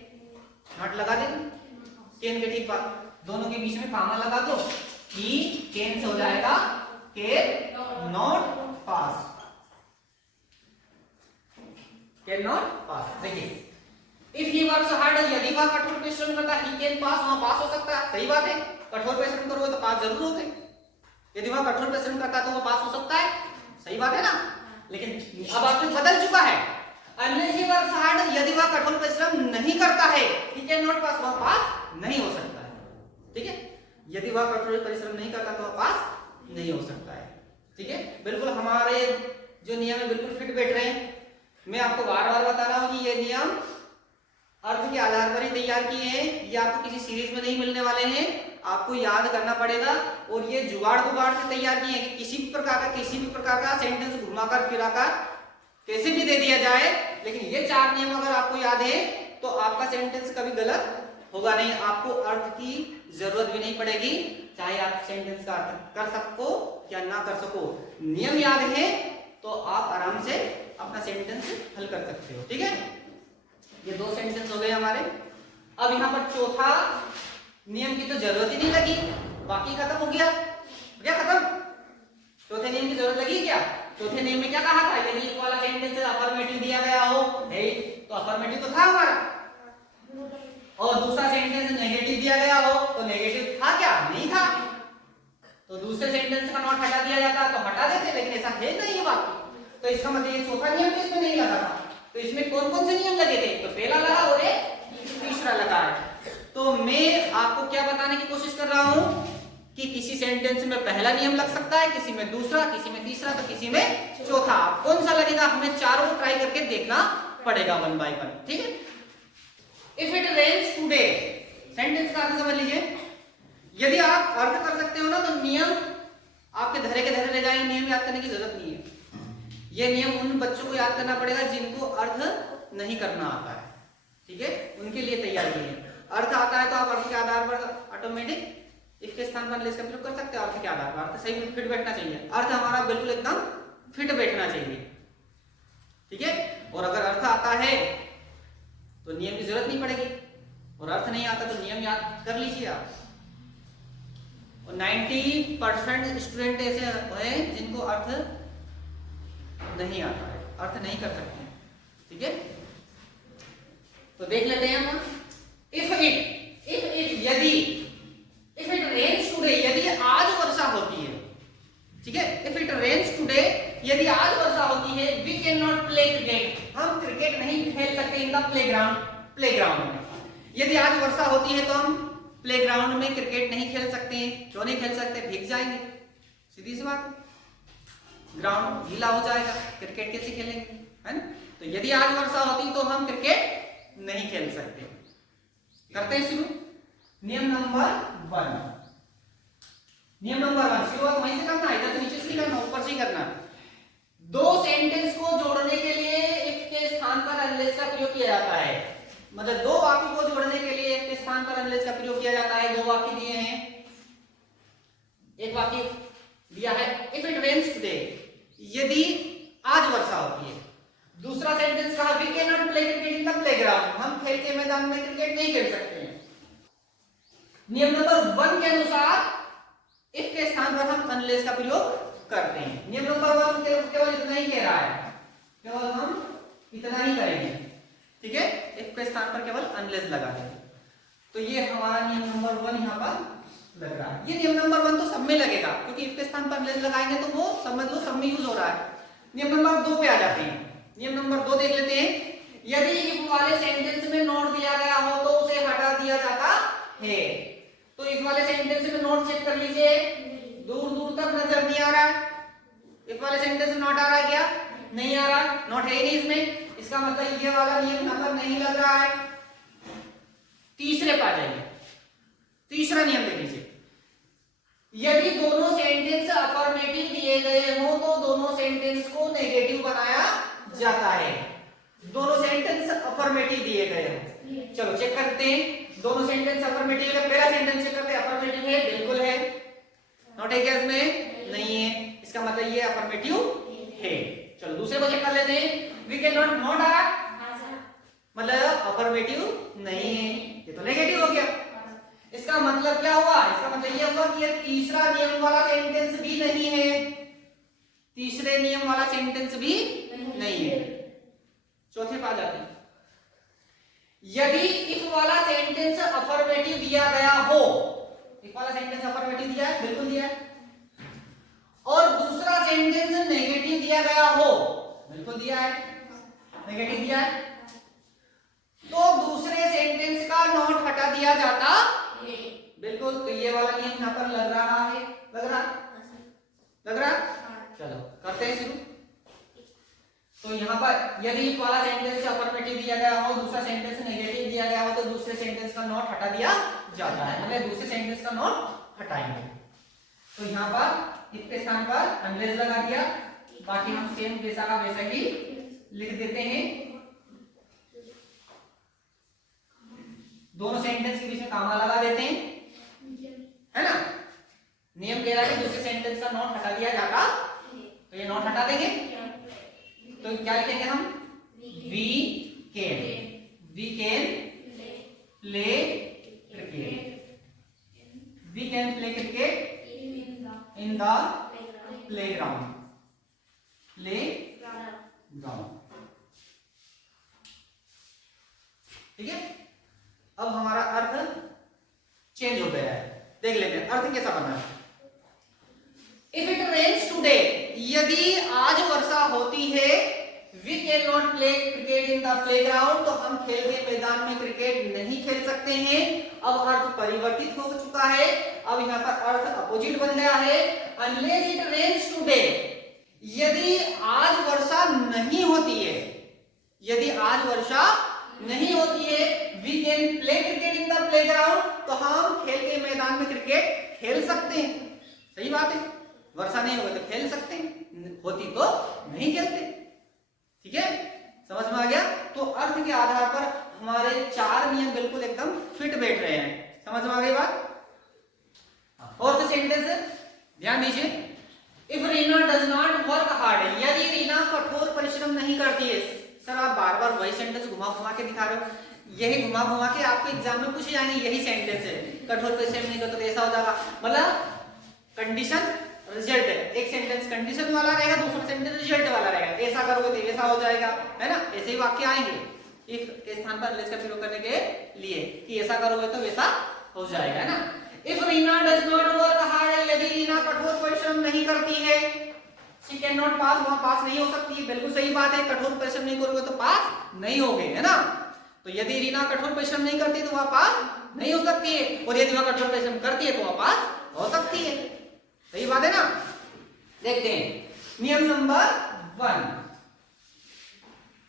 नॉट लगा दे, कैन के ठीक बाद दोनों के बीच में कामा लगा दो कि कैन से हो जाएगा can not pass, can not pass. देखिए इफ ही वर्क्स हार्ड, यदि वह कठोर परिश्रम करता है, ही कैन पास, वहां पास हो सकता है, सही बात है। कठोर परिश्रम करोगे तो पास जरूर होगे, यदि वह कठोर परिश्रम करता है तो वह पास हो सकता है, सही बात है ना। लेकिन अब आपने बदल चुका है, अनलेस ही वर्क्स हार्ड, यदि वह कठोर परिश्रम नहीं करता है, ही कैन नॉट पास, वह पास नहीं हो सकता है। ठीक है, यदि वह कठोर परिश्रम नहीं करता तो वह पास नहीं हो सकता है। ठीक है, बिल्कुल हमारे जो नियम है बिल्कुल फिट बैठ रहे हैं। मैं आपको बार बार बता रहा हूं कि ये नियम अर्थ के आधार पर ही तैयार किए हैं, ये आपको किसी सीरीज में नहीं मिलने वाले हैं, आपको याद करना पड़ेगा। और ये जुगाड़ बुगाड़ से तैयार किए हैं कि किसी भी प्रकार का सेंटेंस घुमाकर फिराकर कैसे भी दे दिया जाए, लेकिन ये 4 नियम अगर आपको याद है तो आपका सेंटेंस कभी गलत होगा नहीं, आपको अर्थ की जरूरत भी नहीं पड़ेगी, चाहे आप सेंटेंस का अर्थ कर सको या ना कर सको। नियम याद है तो आप आराम से अपना सेंटेंस हल कर सकते हो। ठीक है, ये 2 सेंटेंस हो गए हमारे। अब यहाँ पर चौथा नियम की तो जरूरत ही नहीं लगी, बाकी खत्म हो गया। क्या खत्म, चौथे नियम की जरूरत लगी क्या? चौथे नियम में क्या कहा था, यदि एक वाला सेंटेंस अफर्मेटिव दिया गया हो, है तो अफर्मेटिव तो था हमारा, और दूसरा सेंटेंस नेगेटिव दिया गया हो तो नेगेटिव था क्या? नहीं था। तो दूसरे सेंटेंस का नॉट हटा दिया जाता तो हटा देते, लेकिन ऐसा है नहीं ये वाक्य। तो तो इसका मतलब ये चौथा नियम तो इसमें नहीं लगा था। तो इसमें कौन कौन से नियम लगे थे? तो पहला लगा और एक तीसरा लगा है। तो मैं आपको क्या बताने की कोशिश कर रहा हूं कि किसी सेंटेंस में पहला नियम लग सकता है, किसी में दूसरा, किसी में तीसरा, तो किसी में चौथा। कौन सा लगेगा हमें चारों ट्राई करके देखना पड़ेगा वन बाय वन, ठीक है। If it rains today, sentence का अर्थ समझ लीजिए। यदि आप अर्थ कर सकते हो ना तो नियम आपके धरे के धरे रह जाएंगे, नियम याद करने की जरूरत नहीं है। ये नियम उन बच्चों को याद करना पड़ेगा जिनको अर्थ नहीं करना आता है, ठीक है, उनके लिए तैयार किए हैं। अर्थ आता है तो आप अर्थ के आधार पर ऑटोमेटिक इफ के स्थान पर अनलेस का प्रयोग कर सकते हो। अर्थ के आधार पर अर्थ सही फिट बैठना चाहिए, अर्थ हमारा बिल्कुल एकदम फिट बैठना चाहिए, ठीक है। और अगर अर्थ आता है तो नियम की जरूरत नहीं पड़ेगी, और अर्थ नहीं आता तो नियम याद कर लीजिए आप। और 90% स्टूडेंट ऐसे हैं जिनको अर्थ नहीं आता है, अर्थ नहीं कर सकते हैं, ठीक है। तो देख लेते हैं हम। इफ इट यदि, इफ इट रेन्स टुडे यदि आज वर्षा होती है, ठीक है। इफ इट रेन्स टुडे यदि आज वर्षा होती है, we can not play cricket, हम क्रिकेट नहीं खेल सकते इन द प्लेग्राउंड में। यदि आज वर्षा होती है तो हम प्लेग्राउंड में क्रिकेट नहीं खेल सकते हैं। क्यों नहीं खेल सकते? भीग जाएंगे, सीधी सी बात, ग्राउंड गीला हो जाएगा, क्रिकेट कैसे खेलेंगे, है ना। तो यदि आज वर्षा होती तो हम क्रिकेट नहीं खेल सकते। करते हैं शुरू। नियम नंबर 1, नियम नंबर 1 शुरुआत वहीं से करना है, इधर से नीचे से नहीं करना, ऊपर से ही करना। दो सेंटेंस को जोड़ने के लिए इफ के स्थान पर अनलेस का प्रयोग किया जाता है। मतलब दो वाक्यों को जोड़ने के लिए इफ के स्थान पर अनलेस का प्रयोग किया जाता है। दो वाक्य दिए हैं, एक वाक्य दिया है इफ इट रेन्स टुडे, यदि आज वर्षा होती है। दूसरा सेंटेंस कहा we can not play cricket in the playground, हम खेल के मैदान में क्रिकेट नहीं खेल सकते हैं। नियम नंबर 1 के अनुसार इफ के स्थान पर हम अनलेस का प्रयोग करते हैं। नियम नंबर 1 केवल इतना ही कह रहा है, केवल हम इतना ही करेंगे, ठीक है। इफ के स्थान पर केवल अनलेस लगा देंगे। तो ये हमारा नियम नंबर 1 यहाँ पर लग रहा है। ये नियम नंबर 1 तो सब में लगेगा, क्योंकि इफ के स्थान पर अनलेस लगाएंगे तो वो समझ लो सब में यूज हो रहा है। नियम नंबर 2 पे आ जाते हैं। नियम नंबर 2 देख लेते हैं। यदि इफ वाले सेंटेंस में नोट दिया गया हो तो उसे हटा दिया जाता है। तो इफ वाले सेंटेंस में नोट चेक कर लीजिए, दूर दूर तक नजर नहीं आ रहा है। इफ वाले सेंटेंस में नोट आ रहा है क्या? नहीं आ रहा, नोट है ही नहीं इसमें। इसका मतलब ये वाला नियम यहां पर नहीं लग रहा है। तीसरे पे आ जाइए, तीसरा नियम देख लीजिए। यदि दोनों सेंटेंस अफर्मेटिव दिए गए हो तो दोनों सेंटेंस को नेगेटिव बनाया जाता है। दोनों सेंटेंस अफर्मेटिव दिए गए हो, चलो चेक करते हैं। दोनों सेंटेंस अफर्मेटिव है। पहला सेंटेंस चेक करते हैं, अफर्मेटिव है, बिल्कुल है। नोट है क्या इसमें? नहीं है, इसका मतलब ये अफर्मेटिव है। चलो दूसरे को चेक कर लेते हैं। वी कैन नॉट, नॉट आ रहा मतलब अफर्मेटिव नहीं है, ये तो नेगेटिव हो गया। इसका मतलब क्या हुआ? इसका मतलब ये हुआ कि ये तीसरा नियम वाला सेंटेंस भी नहीं है, तीसरे नियम वाला सेंटेंस भी नहीं है। चौथे पे आ जाते हैं। यदि इफ वाला सेंटेंस अफर्मेटिव दिया गया हो, इफ वाला सेंटेंस अफर्मेटिव दिया है, बिल्कुल दिया है, और दूसरा सेंटेंस नेगेटिव दिया गया हो, बिल्कुल दिया है, नेगेटिव दिया है, तो दूसरे सेंटेंस का नोट हटा दिया जाता बिल्कुल। तो ये वाला नियम यहां पर लग रहा है, लग रहा चलो करते हैं शुरू। तो यहाँ पर यदि इफ वाला सेंटेंस अफर्मेटिव दिया गया हो, दूसरा सेंटेंस नेगेटिव दिया गया हो, तो दूसरे सेंटेंस का नोट हटा दिया जाता है, हमें दूसरे सेंटेंस का नोट हटाएंगे। तो यहाँ पर इफ के स्थान पर अनलेस लगा दिया, बाकी हम सेम वैसा का वैसा ही लिख देते हैं। दोनों सेंटेंस के बीच में कामा लगा देते हैं, है ना। नियम कह रहा है कि दूसरे सेंटेंस का नोट हटा दिया जाता, तो ये नोट हटा देंगे। तो क्या लिखेंगे हम? We can play cricket, we can play cricket in the playground, ठीक है। अब हमारा अर्थ चेंज हो गया है, देख लेते हैं अर्थ कैसा बना है। इफ इट रेन्स टुडे, यदि आज वर्षा होती है, we can not play cricket in the playground, तो हम खेल के मैदान में क्रिकेट नहीं खेल सकते हैं। अब अर्थ परिवर्तित हो चुका है, अब यहाँ पर अर्थ अपोजिट बन गया है। अनलेस इट रेन्स टुडे, यदि आज वर्षा नहीं होती है, यदि आज वर्षा नहीं होती है, we can play cricket in the playground, तो हम खेल के मैदान में क्रिकेट खेल सकते हैं। सही बात है, वर्षा नहीं होगी तो खेल सकते हैं, होती तो नहीं खेलते। ठीक है, समझ में आ गया। तो अर्थ के आधार पर हमारे 4 नियम बिल्कुल एकदम फिट बैठ रहे हैं। समझ में आ गई बात। और द सेंटेंस ध्यान दीजिए, if Reena does not work hard, यदि रीना कठोर परिश्रम नहीं करती है। सर आप बार बार वही सेंटेंस घुमा घुमा के दिखा रहे हो, यही घुमा घुमा के आपके एग्जाम में पूछे जाएंगे, यही सेंटेंस है। कठोर परिश्रम नहीं करते तो ऐसा हो जाएगा, मतलब कंडीशन रिजल्ट है। एक सेंटेंस कंडीशन वाला रहेगा, दूसरा सेंटेंस रिजल्ट वाला रहेगा। ऐसा करोगे तो ऐसा हो जाएगा, है ना। ऐसे ही वाक्य आएंगे इफ के स्थान पर अनलेस का प्रयोग करने के लिए, कि ऐसा करोगे तो वैसा हो जाएगा, है ना। If Reena does not work hard, यदि रीना कठोर परिश्रम नहीं करती है, शी कैन नॉट पास, वहां पास नहीं हो सकती है। बिल्कुल सही बात है, कठोर परिश्रम नहीं करोगे तो पास नहीं होगे, है ना। तो यदि रीना कठोर परिश्रम नहीं करती तो वह पास नहीं हो सकती है, और यदि वह कठोर परिश्रम करती है तो वह पास हो सकती है। सही बात है ना। देखते हैं नियम नंबर 1,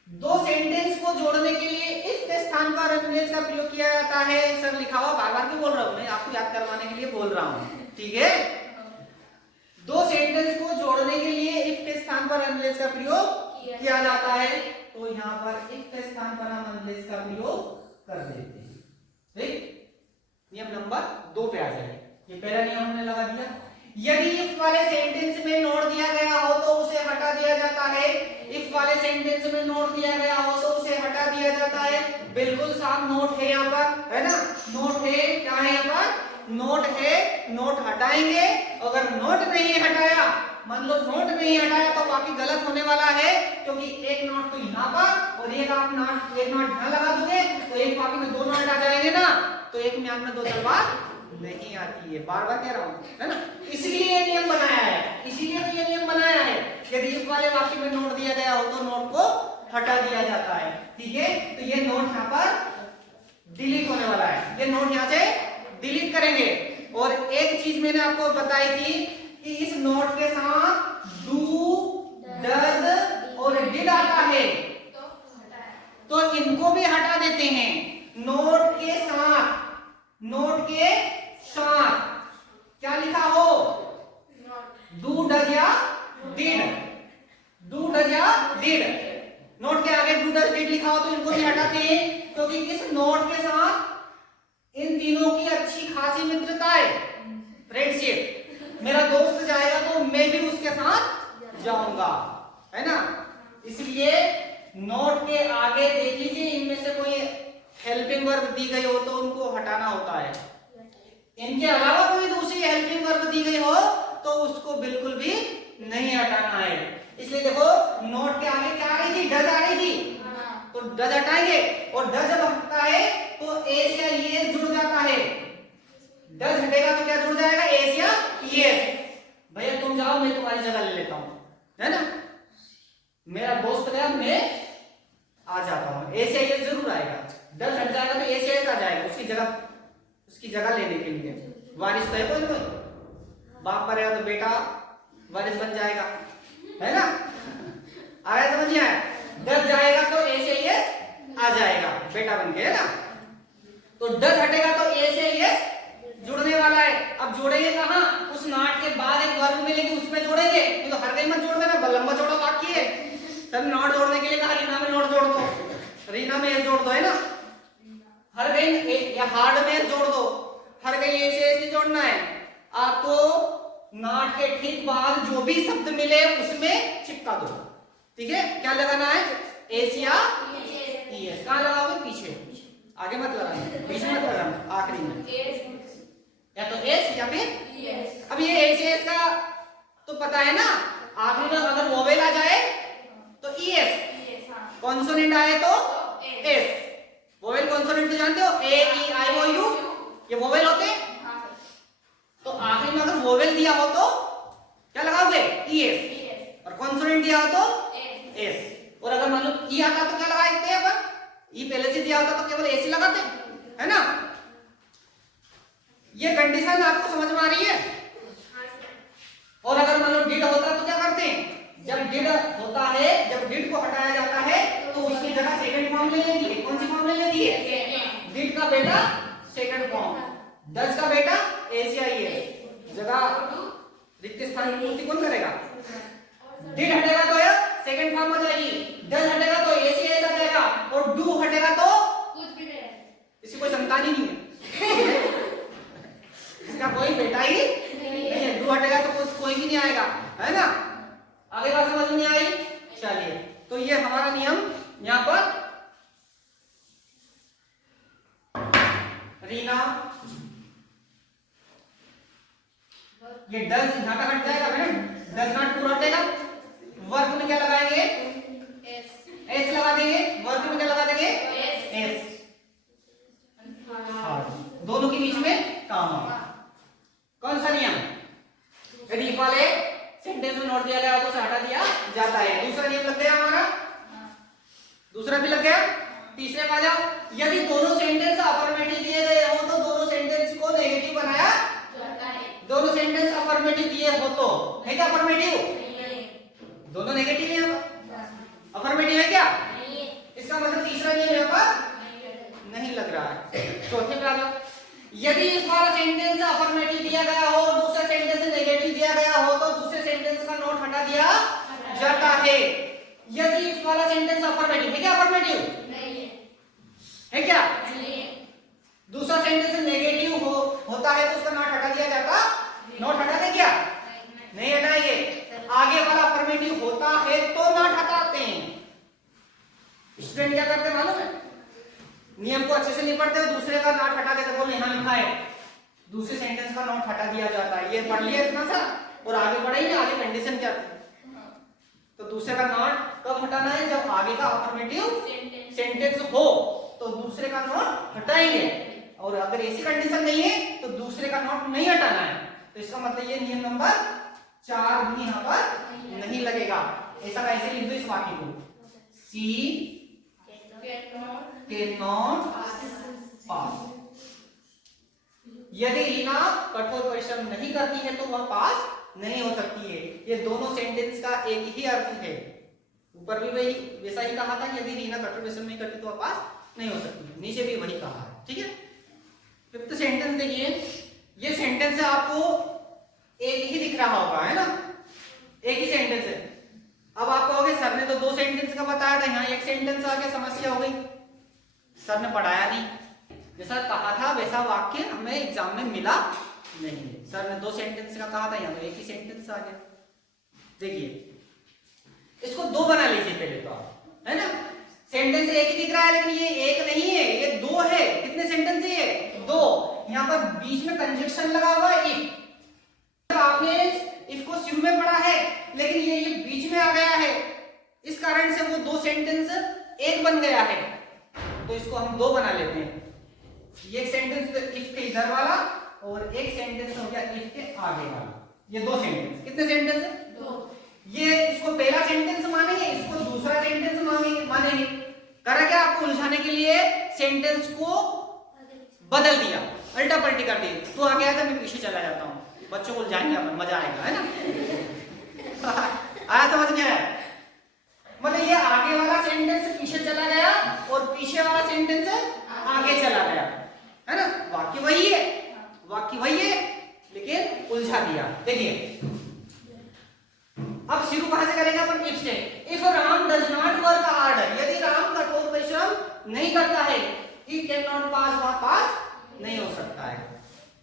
दो सेंटेंस को जोड़ने के लिए इफ के स्थान पर अनलेस का प्रयोग किया जाता है। सर लिखा हुआ बार बार क्यों बोल रहा हूं, मैं आपको याद करवाने के लिए बोल रहा हूं। ठीक है, दो सेंटेंस को जोड़ने के लिए इफ के स्थान पर अनलेस का प्रयोग किया जाता है, तो यहां पर इफ के स्थान पर हम अनलेस का प्रयोग कर देते हैं। ठीक, नियम नंबर 2 पे आ जाए। ये पहला नियम हमने लगा दिया। यदि इफ वाले सेंटेंस में नोट दिया गया हो तो उसे हटा दिया जाता है। इफ वाले सेंटेंस में नोट दिया गया हो तो उसे हटा दिया जाता है। बिल्कुल साफ नोट है यहाँ पर, है ना। नोट है, क्या है यहाँ पर नोट है, नोट हटाएंगे। अगर नोट नहीं हटाया, मान लो नोट नहीं हटाया, तो बाकी गलत होने वाला है, क्योंकि एक नोट तो यहाँ पर और एक आप नोट यहाँ लगा दोगे तो एक बाकी में 2 नोट आ जाएंगे ना, तो एक म्यान में 2 तलवार नहीं आती है। बार बार कह रहा हूं, है ना। इसलिए ये नियम बनाया है, इसीलिए तो ये नियम बनाया है। यदि इस वाले वाक्य में नोट दिया गया हो तो नोट को हटा दिया जाता है। ठीक है, तो ये नोट यहाँ पर डिलीट होने वाला है, ये नोट यहाँ से डिलीट करेंगे। और एक चीज मैंने आपको बताई थी कि इस नोट के साथ डू, डज और डिड आता है, तो इनको भी हटा देते हैं। नोट के साथ, नोट के साथ क्या लिखा हो, डू, डज या डिड, डू, डज या डिड। नोट के आगे डू, डज, डिड लिखा हो तो इनको भी हटाते हैं, क्योंकि इस नोट के साथ इन तीनों की अच्छी खासी मित्रता है, फ्रेंडशिप। मेरा दोस्त जाएगा तो मैं भी उसके साथ जाऊंगा, है ना। इसलिए नोट के आगे देख लीजिए, इनमें से कोई हेल्पिंग वर्ब दी गई हो तो उनको हटाना होता है। इनके अलावा कोई दूसरी हेल्पिंग वर्ब दी गई हो तो उसको बिल्कुल भी नहीं हटाना है। इसलिए देखो नोट के आगे क्या आ रही थी, डज आ रही थी, तो डज हटाएंगे। और डज जब हटता है तो एस या ईएस जुड़ जाता है। डज हटेगा तो क्या जुड़ जाएगा, एस या ईएस। भैया तुम जाओ, मैं तुम्हारी जगह ले लेता हूं, है ना। मेरा दोस्त गया, मैं आ जाता हूं, एस या ईएस जरूर आएगा। डज हट जाएगा तो एस या ईएस आ जाएगा उसकी जगह लेने के लिए। वारिस तो है कोई ना कोई, बाप मरेगा तो बेटा वारिस बन जाएगा, है ना। आया समझ में आया। डज जाएगा तो ए से एस आ जाएगा बेटा बन के, है ना। तो डज हटेगा तो ए से एस जुड़ने वाला है। अब जोड़ेंगे कहां, उस नॉट के बाद एक वर्ब मिलेगी उसमें जोड़ेंगे, तो हर कहीं मत जोड़ देना, लंबा चौड़ा वाक्य है। सब नॉट जोड़ने के लिए कहा, रीना में नॉट जोड़ दो, रीना में एस जोड़ दो, है ना। हर कहीं या हार्ड में एस जोड़ दो, हर कहीं ए से एस नहीं जोड़ना है आपको। नॉट के ठीक बाद जो भी शब्द मिले उसमें चिपका दो। ठीक है, क्या लगाना है, एस या ईएस। कहां लगाओगे, पीछे, आगे मत लगाना, पीछे मत लगाना, आखिरी में या तो एस या फिर ईएस। अब ये एस एस का तो पता है ना, आखिरी में अगर वोवेल आ जाए तो ईएस, कॉन्सोनेंट आए तो एस। वोवेल कॉन्सोनेंट तो जानते हो, ए ई आई ओ यू, ये वोवेल होते हैं। तो आखिरी में अगर वोवेल दिया हो तो क्या लगाओगे, ईएस। कॉन्सोनेंट दिया हो तो एस। और अगर मान लो ई आता तो क्या लगाते हैं अपन, ई पहले से दिया होता तो केवल एस ही लगाते, है ना। ये कंडीशन आपको समझ में आ रही है। और अगर मान लो डिड होता तो क्या करते हैं, जब डिड होता है, जब डिड को हटाया जाता है तो उसकी जगह सेकंड फॉर्म ले लेती है। कौन सी फॉर्म ले लेती है, डिड का बेटा सेकंड फॉर्म, डज का बेटा एसीआईएस। जगह रिक्त स्थान की पूर्ति कौन करेगा, डिड हटेगा तो ये सेकंड फॉर्म हो जाएगी, डज हटेगा तो एसीआईएस आ जाएगा, और डू हटेगा तो कुछ भी नहीं, इसकी कोई संतान ही नहीं है इसका कोई बेटा ही नहीं है। डू हटेगा तो कुछ कोई भी नहीं आएगा, है ना। आगे बात समझ में आई। चलिए, तो ये हमारा नियम यहाँ पर रीना, ये डज यहां का हट जाएगा मैडम, डज नॉट पूरा हटेगा। वर्क में क्या लगाएंगे, एस लगा देंगे। वर्क में क्या लगा देंगे, एस। दोनों के बीच में काम। कौन सा नियम, यदि इफ वाले सेंटेंस में नोट दिया गया हो तो उसे हटा दिया जाता है। दूसरा नियम लग गया हमारा, दूसरा भी लग गया। तीसरे पे आ जाओ, यदि दोनों सेंटेंस अफर्मेटिव दिए गए हो तो दोनों सेंटेंस को नेगेटिव बनाया जाता है। दोनों सेंटेंस अफर्मेटिव दिए हो तो है क्या, अफर्मेटिव दोनों नेगेटिव है, अफर्मेटिव है क्या, इसका मतलब तीसरा नियम यहाँ पर नहीं लग रहा है। चौथे पे आ जाओ, यदि इस वाला सेंटेंस अफर्मेटिव दिया गया हो, दूसरे सेंटेंस नेगेटिव दिया गया हो तो दूसरे सेंटेंस का नोट हटा दिया जाता है। यदि इस वाला सेंटेंस अफर्मेटिव है क्या, अफर्मेटिव है क्या, दूसरा सेंटेंस नेगेटिव होता है तो उसका नोट हटा दिया जाता, नोट हटा दे क्या, नहीं हटाएंगे। आगे वाला अफर्मेटिव होता है तो नोट हटाते हैं। स्टूडेंट क्या करते हैं मालूम है, नियम को अच्छे से नहीं पढ़ते हो, दूसरे का नोट हटा देते, बोल यहां लिखा है दूसरे सेंटेंस का नोट हटा दिया जाता है। ये पढ़ लिया इतना सा और आगे बढ़ेंगे, आगे कंडीशन क्या थी। तो दूसरे का नोट कब हटाना है, जब आगे का अफर्मेटिव सेंटेंस हो तो दूसरे का नोट हटाएंगे, और अगर ऐसी कंडीशन नहीं है तो दूसरे का नोट नहीं हटाना है। तो इसका मतलब ये नियम नंबर 4 भी यहाँ पर नहीं लगेगा। ऐसा कैसे लिख दो इस वाक्य को, सी कैन नॉट पास। यदि रीना कठोर परिश्रम नहीं करती है तो वह पास नहीं हो सकती है। ये दोनों सेंटेंस का एक ही अर्थ है। ऊपर भी वही वैसा ही कहा था, यदि रीना कठोर परिश्रम नहीं करती तो वह पास नहीं हो सकती, नीचे भी वही कहा है। ठीक है, फिफ्थ सेंटेंस देखिए, ये सेंटेंस आपको एक ही दिख रहा होगा, है ना, एक ही सेंटेंस है। अब आप कहोगे सर ने तो 2 सेंटेंस का बताया था, यहाँ एक सेंटेंस आ गया, समस्या हो गई, सर ने पढ़ाया नहीं। जैसा कहा था वैसा वाक्य हमें एग्जाम में मिला नहीं। सर ने 2 सेंटेंस का कहा था, यहाँ तो एक ही सेंटेंस आ गया। देखिए, इसको 2 बना लीजिए पहले तो आप, है ना। सेंटेंस एक ही दिख रहा है लेकिन ये एक नहीं है, ये 2 है। कितने सेंटेंस है ये, 2। यहाँ पर बीच में कंजक्शन लगा हुआ है इफ। आपने इफ को शुरू में पढ़ा है लेकिन ये बीच में आ गया है, इस कारण से वो 2 सेंटेंस एक बन गया है। तो इसको हम 2 बना लेते हैं। ये एक सेंटेंस इफ के इधर वाला और एक सेंटेंस हो गया इफ के आगे वाला। ये 2 सेंटेंस, कितने सेंटेंस है, 2। ये इसको पहला सेंटेंस मानेंगे, इसको दूसरा सेंटेंस मानेंगे। करा क्या, आपको उलझाने के लिए सेंटेंस को बदल दिया, अल्टा पलटी कर दी। तो आगे आया, मैं पीछे चला जाता हूँ, बच्चों को उलझाएंगे अपन, मजा आएगा, है ना आया समझ में आया। मतलब ये आगे वाला सेंटेंस पीछे चला गया और पीछे वाला सेंटेंस आगे चला गया, है ना। वाक्य वही है, वाक्य वही है लेकिन उलझा दिया। देखिए, अब शुरू कहां से करेंगे अपन, इफ से। If Ram does not work hard, यदि राम कठोर परिश्रम नहीं करता है, ही कैन नॉट पास, वह पास नहीं हो सकता है।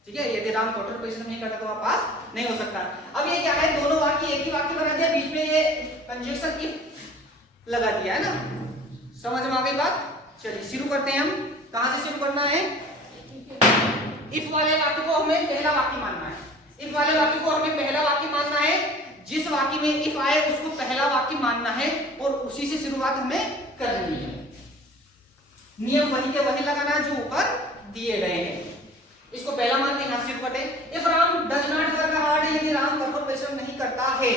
ठीक है, यदि राम कठोर परिश्रम नहीं करता तो वह पास नहीं हो सकता। अब ये क्या है, दोनों वाक्य एक ही वाक्य बना दिया, बीच में ये कंजक्शन इफ लगा दिया, है ना। समझ में आ गई बात। चलिए शुरू करते हैं हम। कहां से शुरू करना है, इफ वाले वाक्य को हमें पहला वाक्य मानना है। इफ वाले वाक्य को हमें पहला वाक्य मानना है, जिस वाक्य में इफ आए उसको पहला वाक्य मानना है और उसी से शुरुआत हमें करनी है। नियम वही के वही लगाना जो ऊपर दिए गए हैं। इसको पहला मानते हैं, शुरू करते हैं। If Ram does not work hard, यदि राम कठोर परिश्रम नहीं करता है,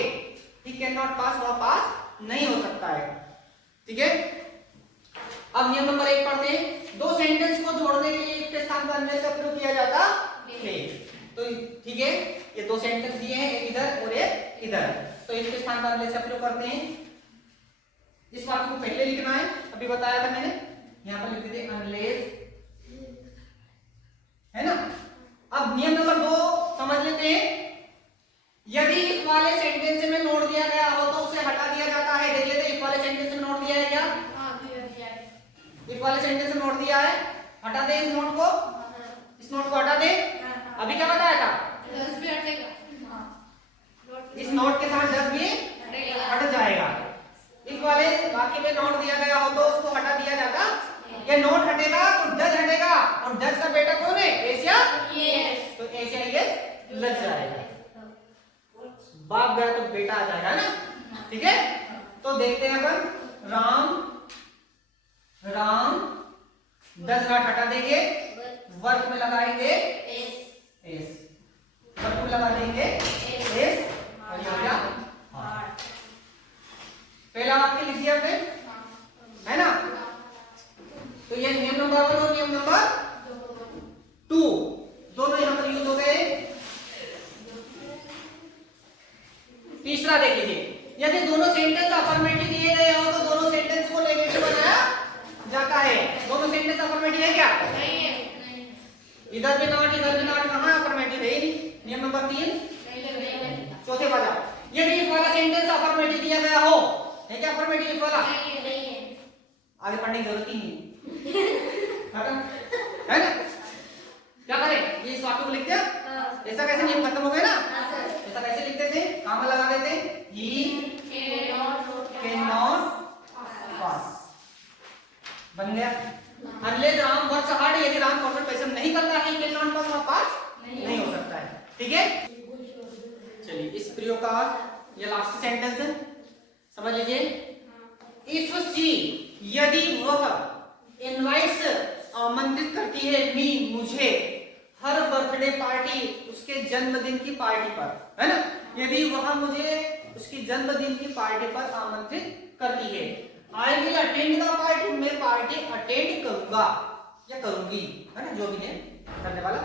ही कैन नॉट पास, वह पास नहीं हो सकता है। ठीक है, अब नियम नंबर 1 पढ़ते हैं। दो सेंटेंस को जोड़ने के लिए इफ के स्थान पर अनलेस का प्रयोग किया जाता है। तो ठीक है, ये दो सेंटेंस दिए हैं, एक इधर और एक इधर, तो इफ के स्थान पर अनलेस का प्रयोग करते हैं। इस बात को पहले लिखना है, अभी बताया था मैंने, यहां पर लिख देते अनलेस, है ना। अब नियम नंबर 2 समझ लेते हैं। यदि इफ वाले सेंटेंस में नोट दिया गया हो तो उसे हटा दिया जाता है। देख लेते हैं, इफ वाले सेंटेंस में नोट दिया है क्या? इफ वाले सेंटेंस में नोट दिया है, हटा दे इस नोट को, इस नोट को हटा दे। अभी क्या बताया था? इस नोट के साथ जब भी हट जाएगा। इफ वाले वाक्य में नोट दिया गया हो तो उसको हटा दिया जाता। ये नोट हटेगा तो जज हटेगा, और जज का बेटा कौन है? एशिया। तो एशिया ये लग जाएगा, बाप गया तो बेटा आ जाएगा ना। ठीक है, तो देखते हैं अपन, राम 10 घाट हटा देंगे, वर्क में लगाएंगे एस, वर्क में लगा देंगे एस, और ये हो गया हार्ट। पहला वाक्य लिख दिया आपने, है ना। तो ये नियम नंबर 1 और नियम नंबर 2 दोनों यहां पर यूज हो गए। तीसरा देख लीजिए, यदि दोनों सेंटेंस अफर्मेटिव दिए गए हो तो दोनों सेंटेंस को नेगेटिव बनाया जाता है। दोनों सेंटेंस अफर्मेटिव है क्या? नहीं है। इधर भी नॉट, इधर भी नॉट, कहां अफर्मेटिव है? नियम नंबर 3 चौथे वाला, यदि इफ वाला सेंटेंस अफर्मेटिव दिया गया हो, है क्या अफर्मेटिव इफ वाला? नहीं है। आगे पढ़ने की जरूरत ही नहीं है ना। क्या करें, ये इस वाक्य को लिखते हैं, ऐसा कैसे नियम खत्म हो गए ना। ऐसा कैसे लिखते थे, कहां लगा देते, ही कैन नॉट पास, बन गया। अनलेस राम वर्क्स हार्ड, यदि राम कठोर परिश्रम नहीं करता है, कैन नॉट पास, वह पास नहीं हो सकता है। ठीक है, चलिए इस प्रयोग का ये लास्ट सेंटेंस है, समझ लीजिए। इफ सी, यदि वह इनवाइट्स आमंत्रित करती है मी, मुझे, हर बर्थडे पार्टी, उसके जन्मदिन की पार्टी पर, है ना। यदि वह मुझे उसकी जन्मदिन की पार्टी पर आमंत्रित करती है, I will attend the party, मैं पार्टी अटेंड करूंगा या करूंगी, है ना, जो भी है करने वाला।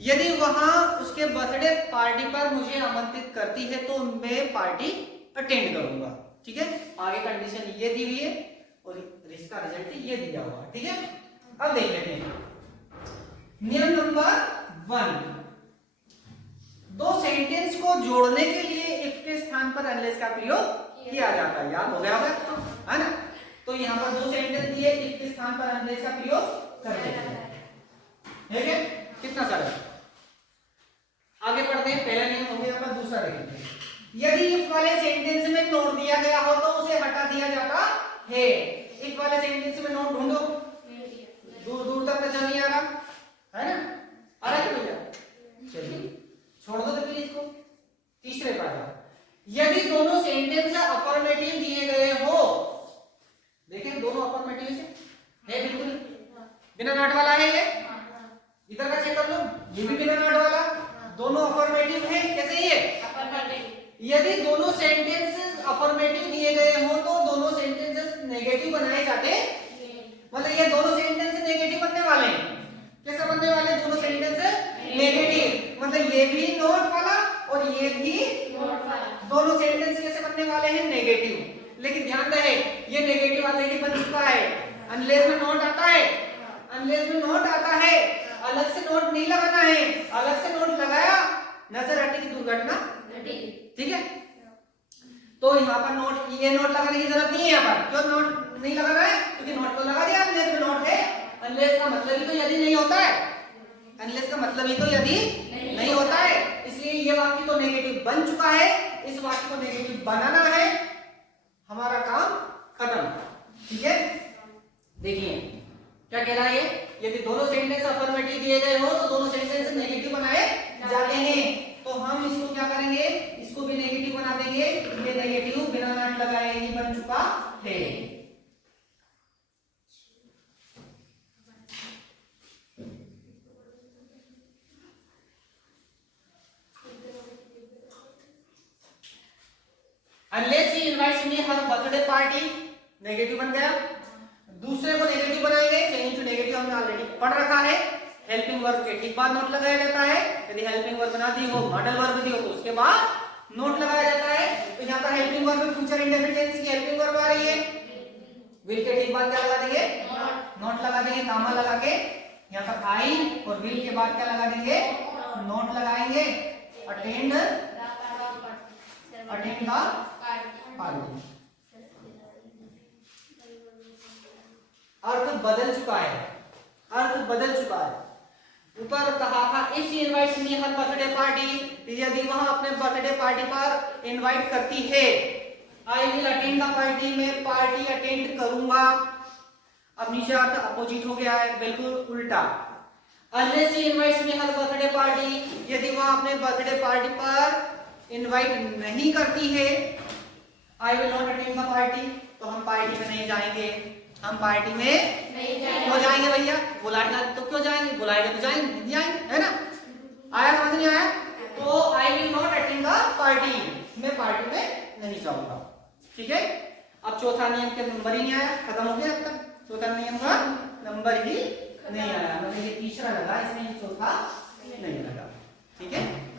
यदि वहां उसके बर्थडे पार्टी पर मुझे आमंत्रित करती है तो मैं पार्टी अटेंड करूंगा। ठीक है, आगे कंडीशन ये दी हुई है और इसका रिजल्ट ये दिया हुआ है। ठीक है, अब देख लेते हैं नियम नंबर 1। दो सेंटेंस को जोड़ने के लिए इफ के स्थान पर अनलेस का प्रयोग किया जाता है। याद हो गया आपको, है ना। तो यहाँ पर दो सेंटेंस दिए, इफ के स्थान पर अनलेस का प्रयोग करते हैं। ठीक है, कितना सारा आगे पढ़ते हैं। पहला नियम हो गया, पर दूसरा देखेंगे। यदि इफ वाले सेंटेंस में नोट दिया गया हो तो उसे हटा दिया जाता है। इफ वाले सेंटेंस में नोट ढूंढो, दूर दूर तक नजर नहीं आ रहा, है ना, आ रहा है भैया? चलिए छोड़ दो तो फिर इसको, तीसरे पर जाओ। यदि दोनों सेंटेंस अफर्मेटिव दिए गए हो, देखें दोनों अफर्मेटिव है, बिल्कुल बिना नॉट वाला है ये, इधर का चेक कर लो, ये भी बिना नॉट वाला, दोनों अफर्मेटिव है। कैसे ये अफर्मेटिव? यदि दोनों सेंटेंसेस अफर्मेटिव दिए गए हो तो दोनों सेंटेंसेस नेगेटिव बनाए जाते, मतलब ये दोनों सेंटेंस नेगेटिव बनने वाले हैं। कैसा बनने वाले? दोनों सेंटेंस नेगेटिव, मतलब ये भी नोट वाला और ये भी नोट वाला, दोनों सेंटेंस कैसे बनने वाले हैं? नेगेटिव। लेकिन ध्यान रहे, ये नेगेटिव ऑलरेडी बन चुका है, अनलेस में नोट आता है, अनलेस में नोट आता है, अलग से नोट नहीं लगाना है। अलग से नोट लगाया, नजर हटी की दुर्घटना घटी। ठीक है, तो यहाँ पर नोट, ये नोट लगाने की जरूरत नहीं है। यहाँ पर क्यों नोट नहीं लगाना है? क्योंकि नोट तो लगा दिया, अनलेस में नोट है। अनलेस का मतलब ही तो यदि नहीं होता है, अनलेस का मतलब ही तो यदि नहीं होता है, इसलिए ये वाक्य तो नेगेटिव बन चुका है। इस वाक्य को नेगेटिव बनाना है, हमारा काम खत्म। ठीक है, देखिए क्या कह रहा है ये, यदि दोनों सेंटेंस अफर्मेटिव दिए गए हो तो दोनों सेंटेंस नेगेटिव बनाए जाते हैं। तो हम इसको क्या करेंगे, इसको भी नेगेटिव बना देंगे। ये नेगेटिव बिना नॉट लगाए ही बन चुका है। Unless he invites me her birthday party, negative बन गया। दूसरे को नेगेटिव बनाएंगे, चेंज टू नेगेटिव हमने ऑलरेडी पढ़ रखा है। हेल्पिंग वर्ब के ठीक बाद नोट लगाया जाता है। यदि हेल्पिंग वर्ब ना दी हो, मॉडल वर्ब दी हो, तो उसके बाद नोट लगाया जाता है। तो यहाँ पर हेल्पिंग वर्ब में फ्यूचर इंडेफिनिट टेंस की हेल्पिंग वर्ब आ रही है। विल के ठीक बाद क्या लगा देंगे? नोट लगा देंगे, कामा लगा के। यहाँ पर आई और विल के बाद क्या लगा देंगे? नोट लगाएंगे। Attend the party. अर्थ बदल चुका है, अर्थ बदल चुका है। ऊपर कहा था if she invites me her birthday party, यदि वह अपने बर्थडे पार्टी पर इनवाइट करती है। I will attend the party, मैं पार्टी अटेंड करूंगा। अब नीचे अर्थ अपोजिट हो गया है, बिल्कुल उल्टा। Unless she invites me her birthday party, यदि वह अपने बर्थडे पार्टी पर इनवाइट नहीं करती है। I will not attend the party, तो हम पार्टी में नहीं जाएंगे। हम पार्टी में क्यों जाएंगे भैया? बुलाएगा तो क्यों जाएंगे? बुलाएगा तो जाएंगे, नहीं जाएंगे, है ना? आया समझ नहीं आया? तो I will not attend the party, मैं पार्टी में नहीं जाऊंगा। ठीक है। अब चौथा नियम के नंबर ही नहीं आया, खत्म हो गया। अब तक चौथा नियम का नंबर ही नहीं आया, मतलब ये तीसरा लगा, इसमें चौथा नहीं लगा। ठीक है।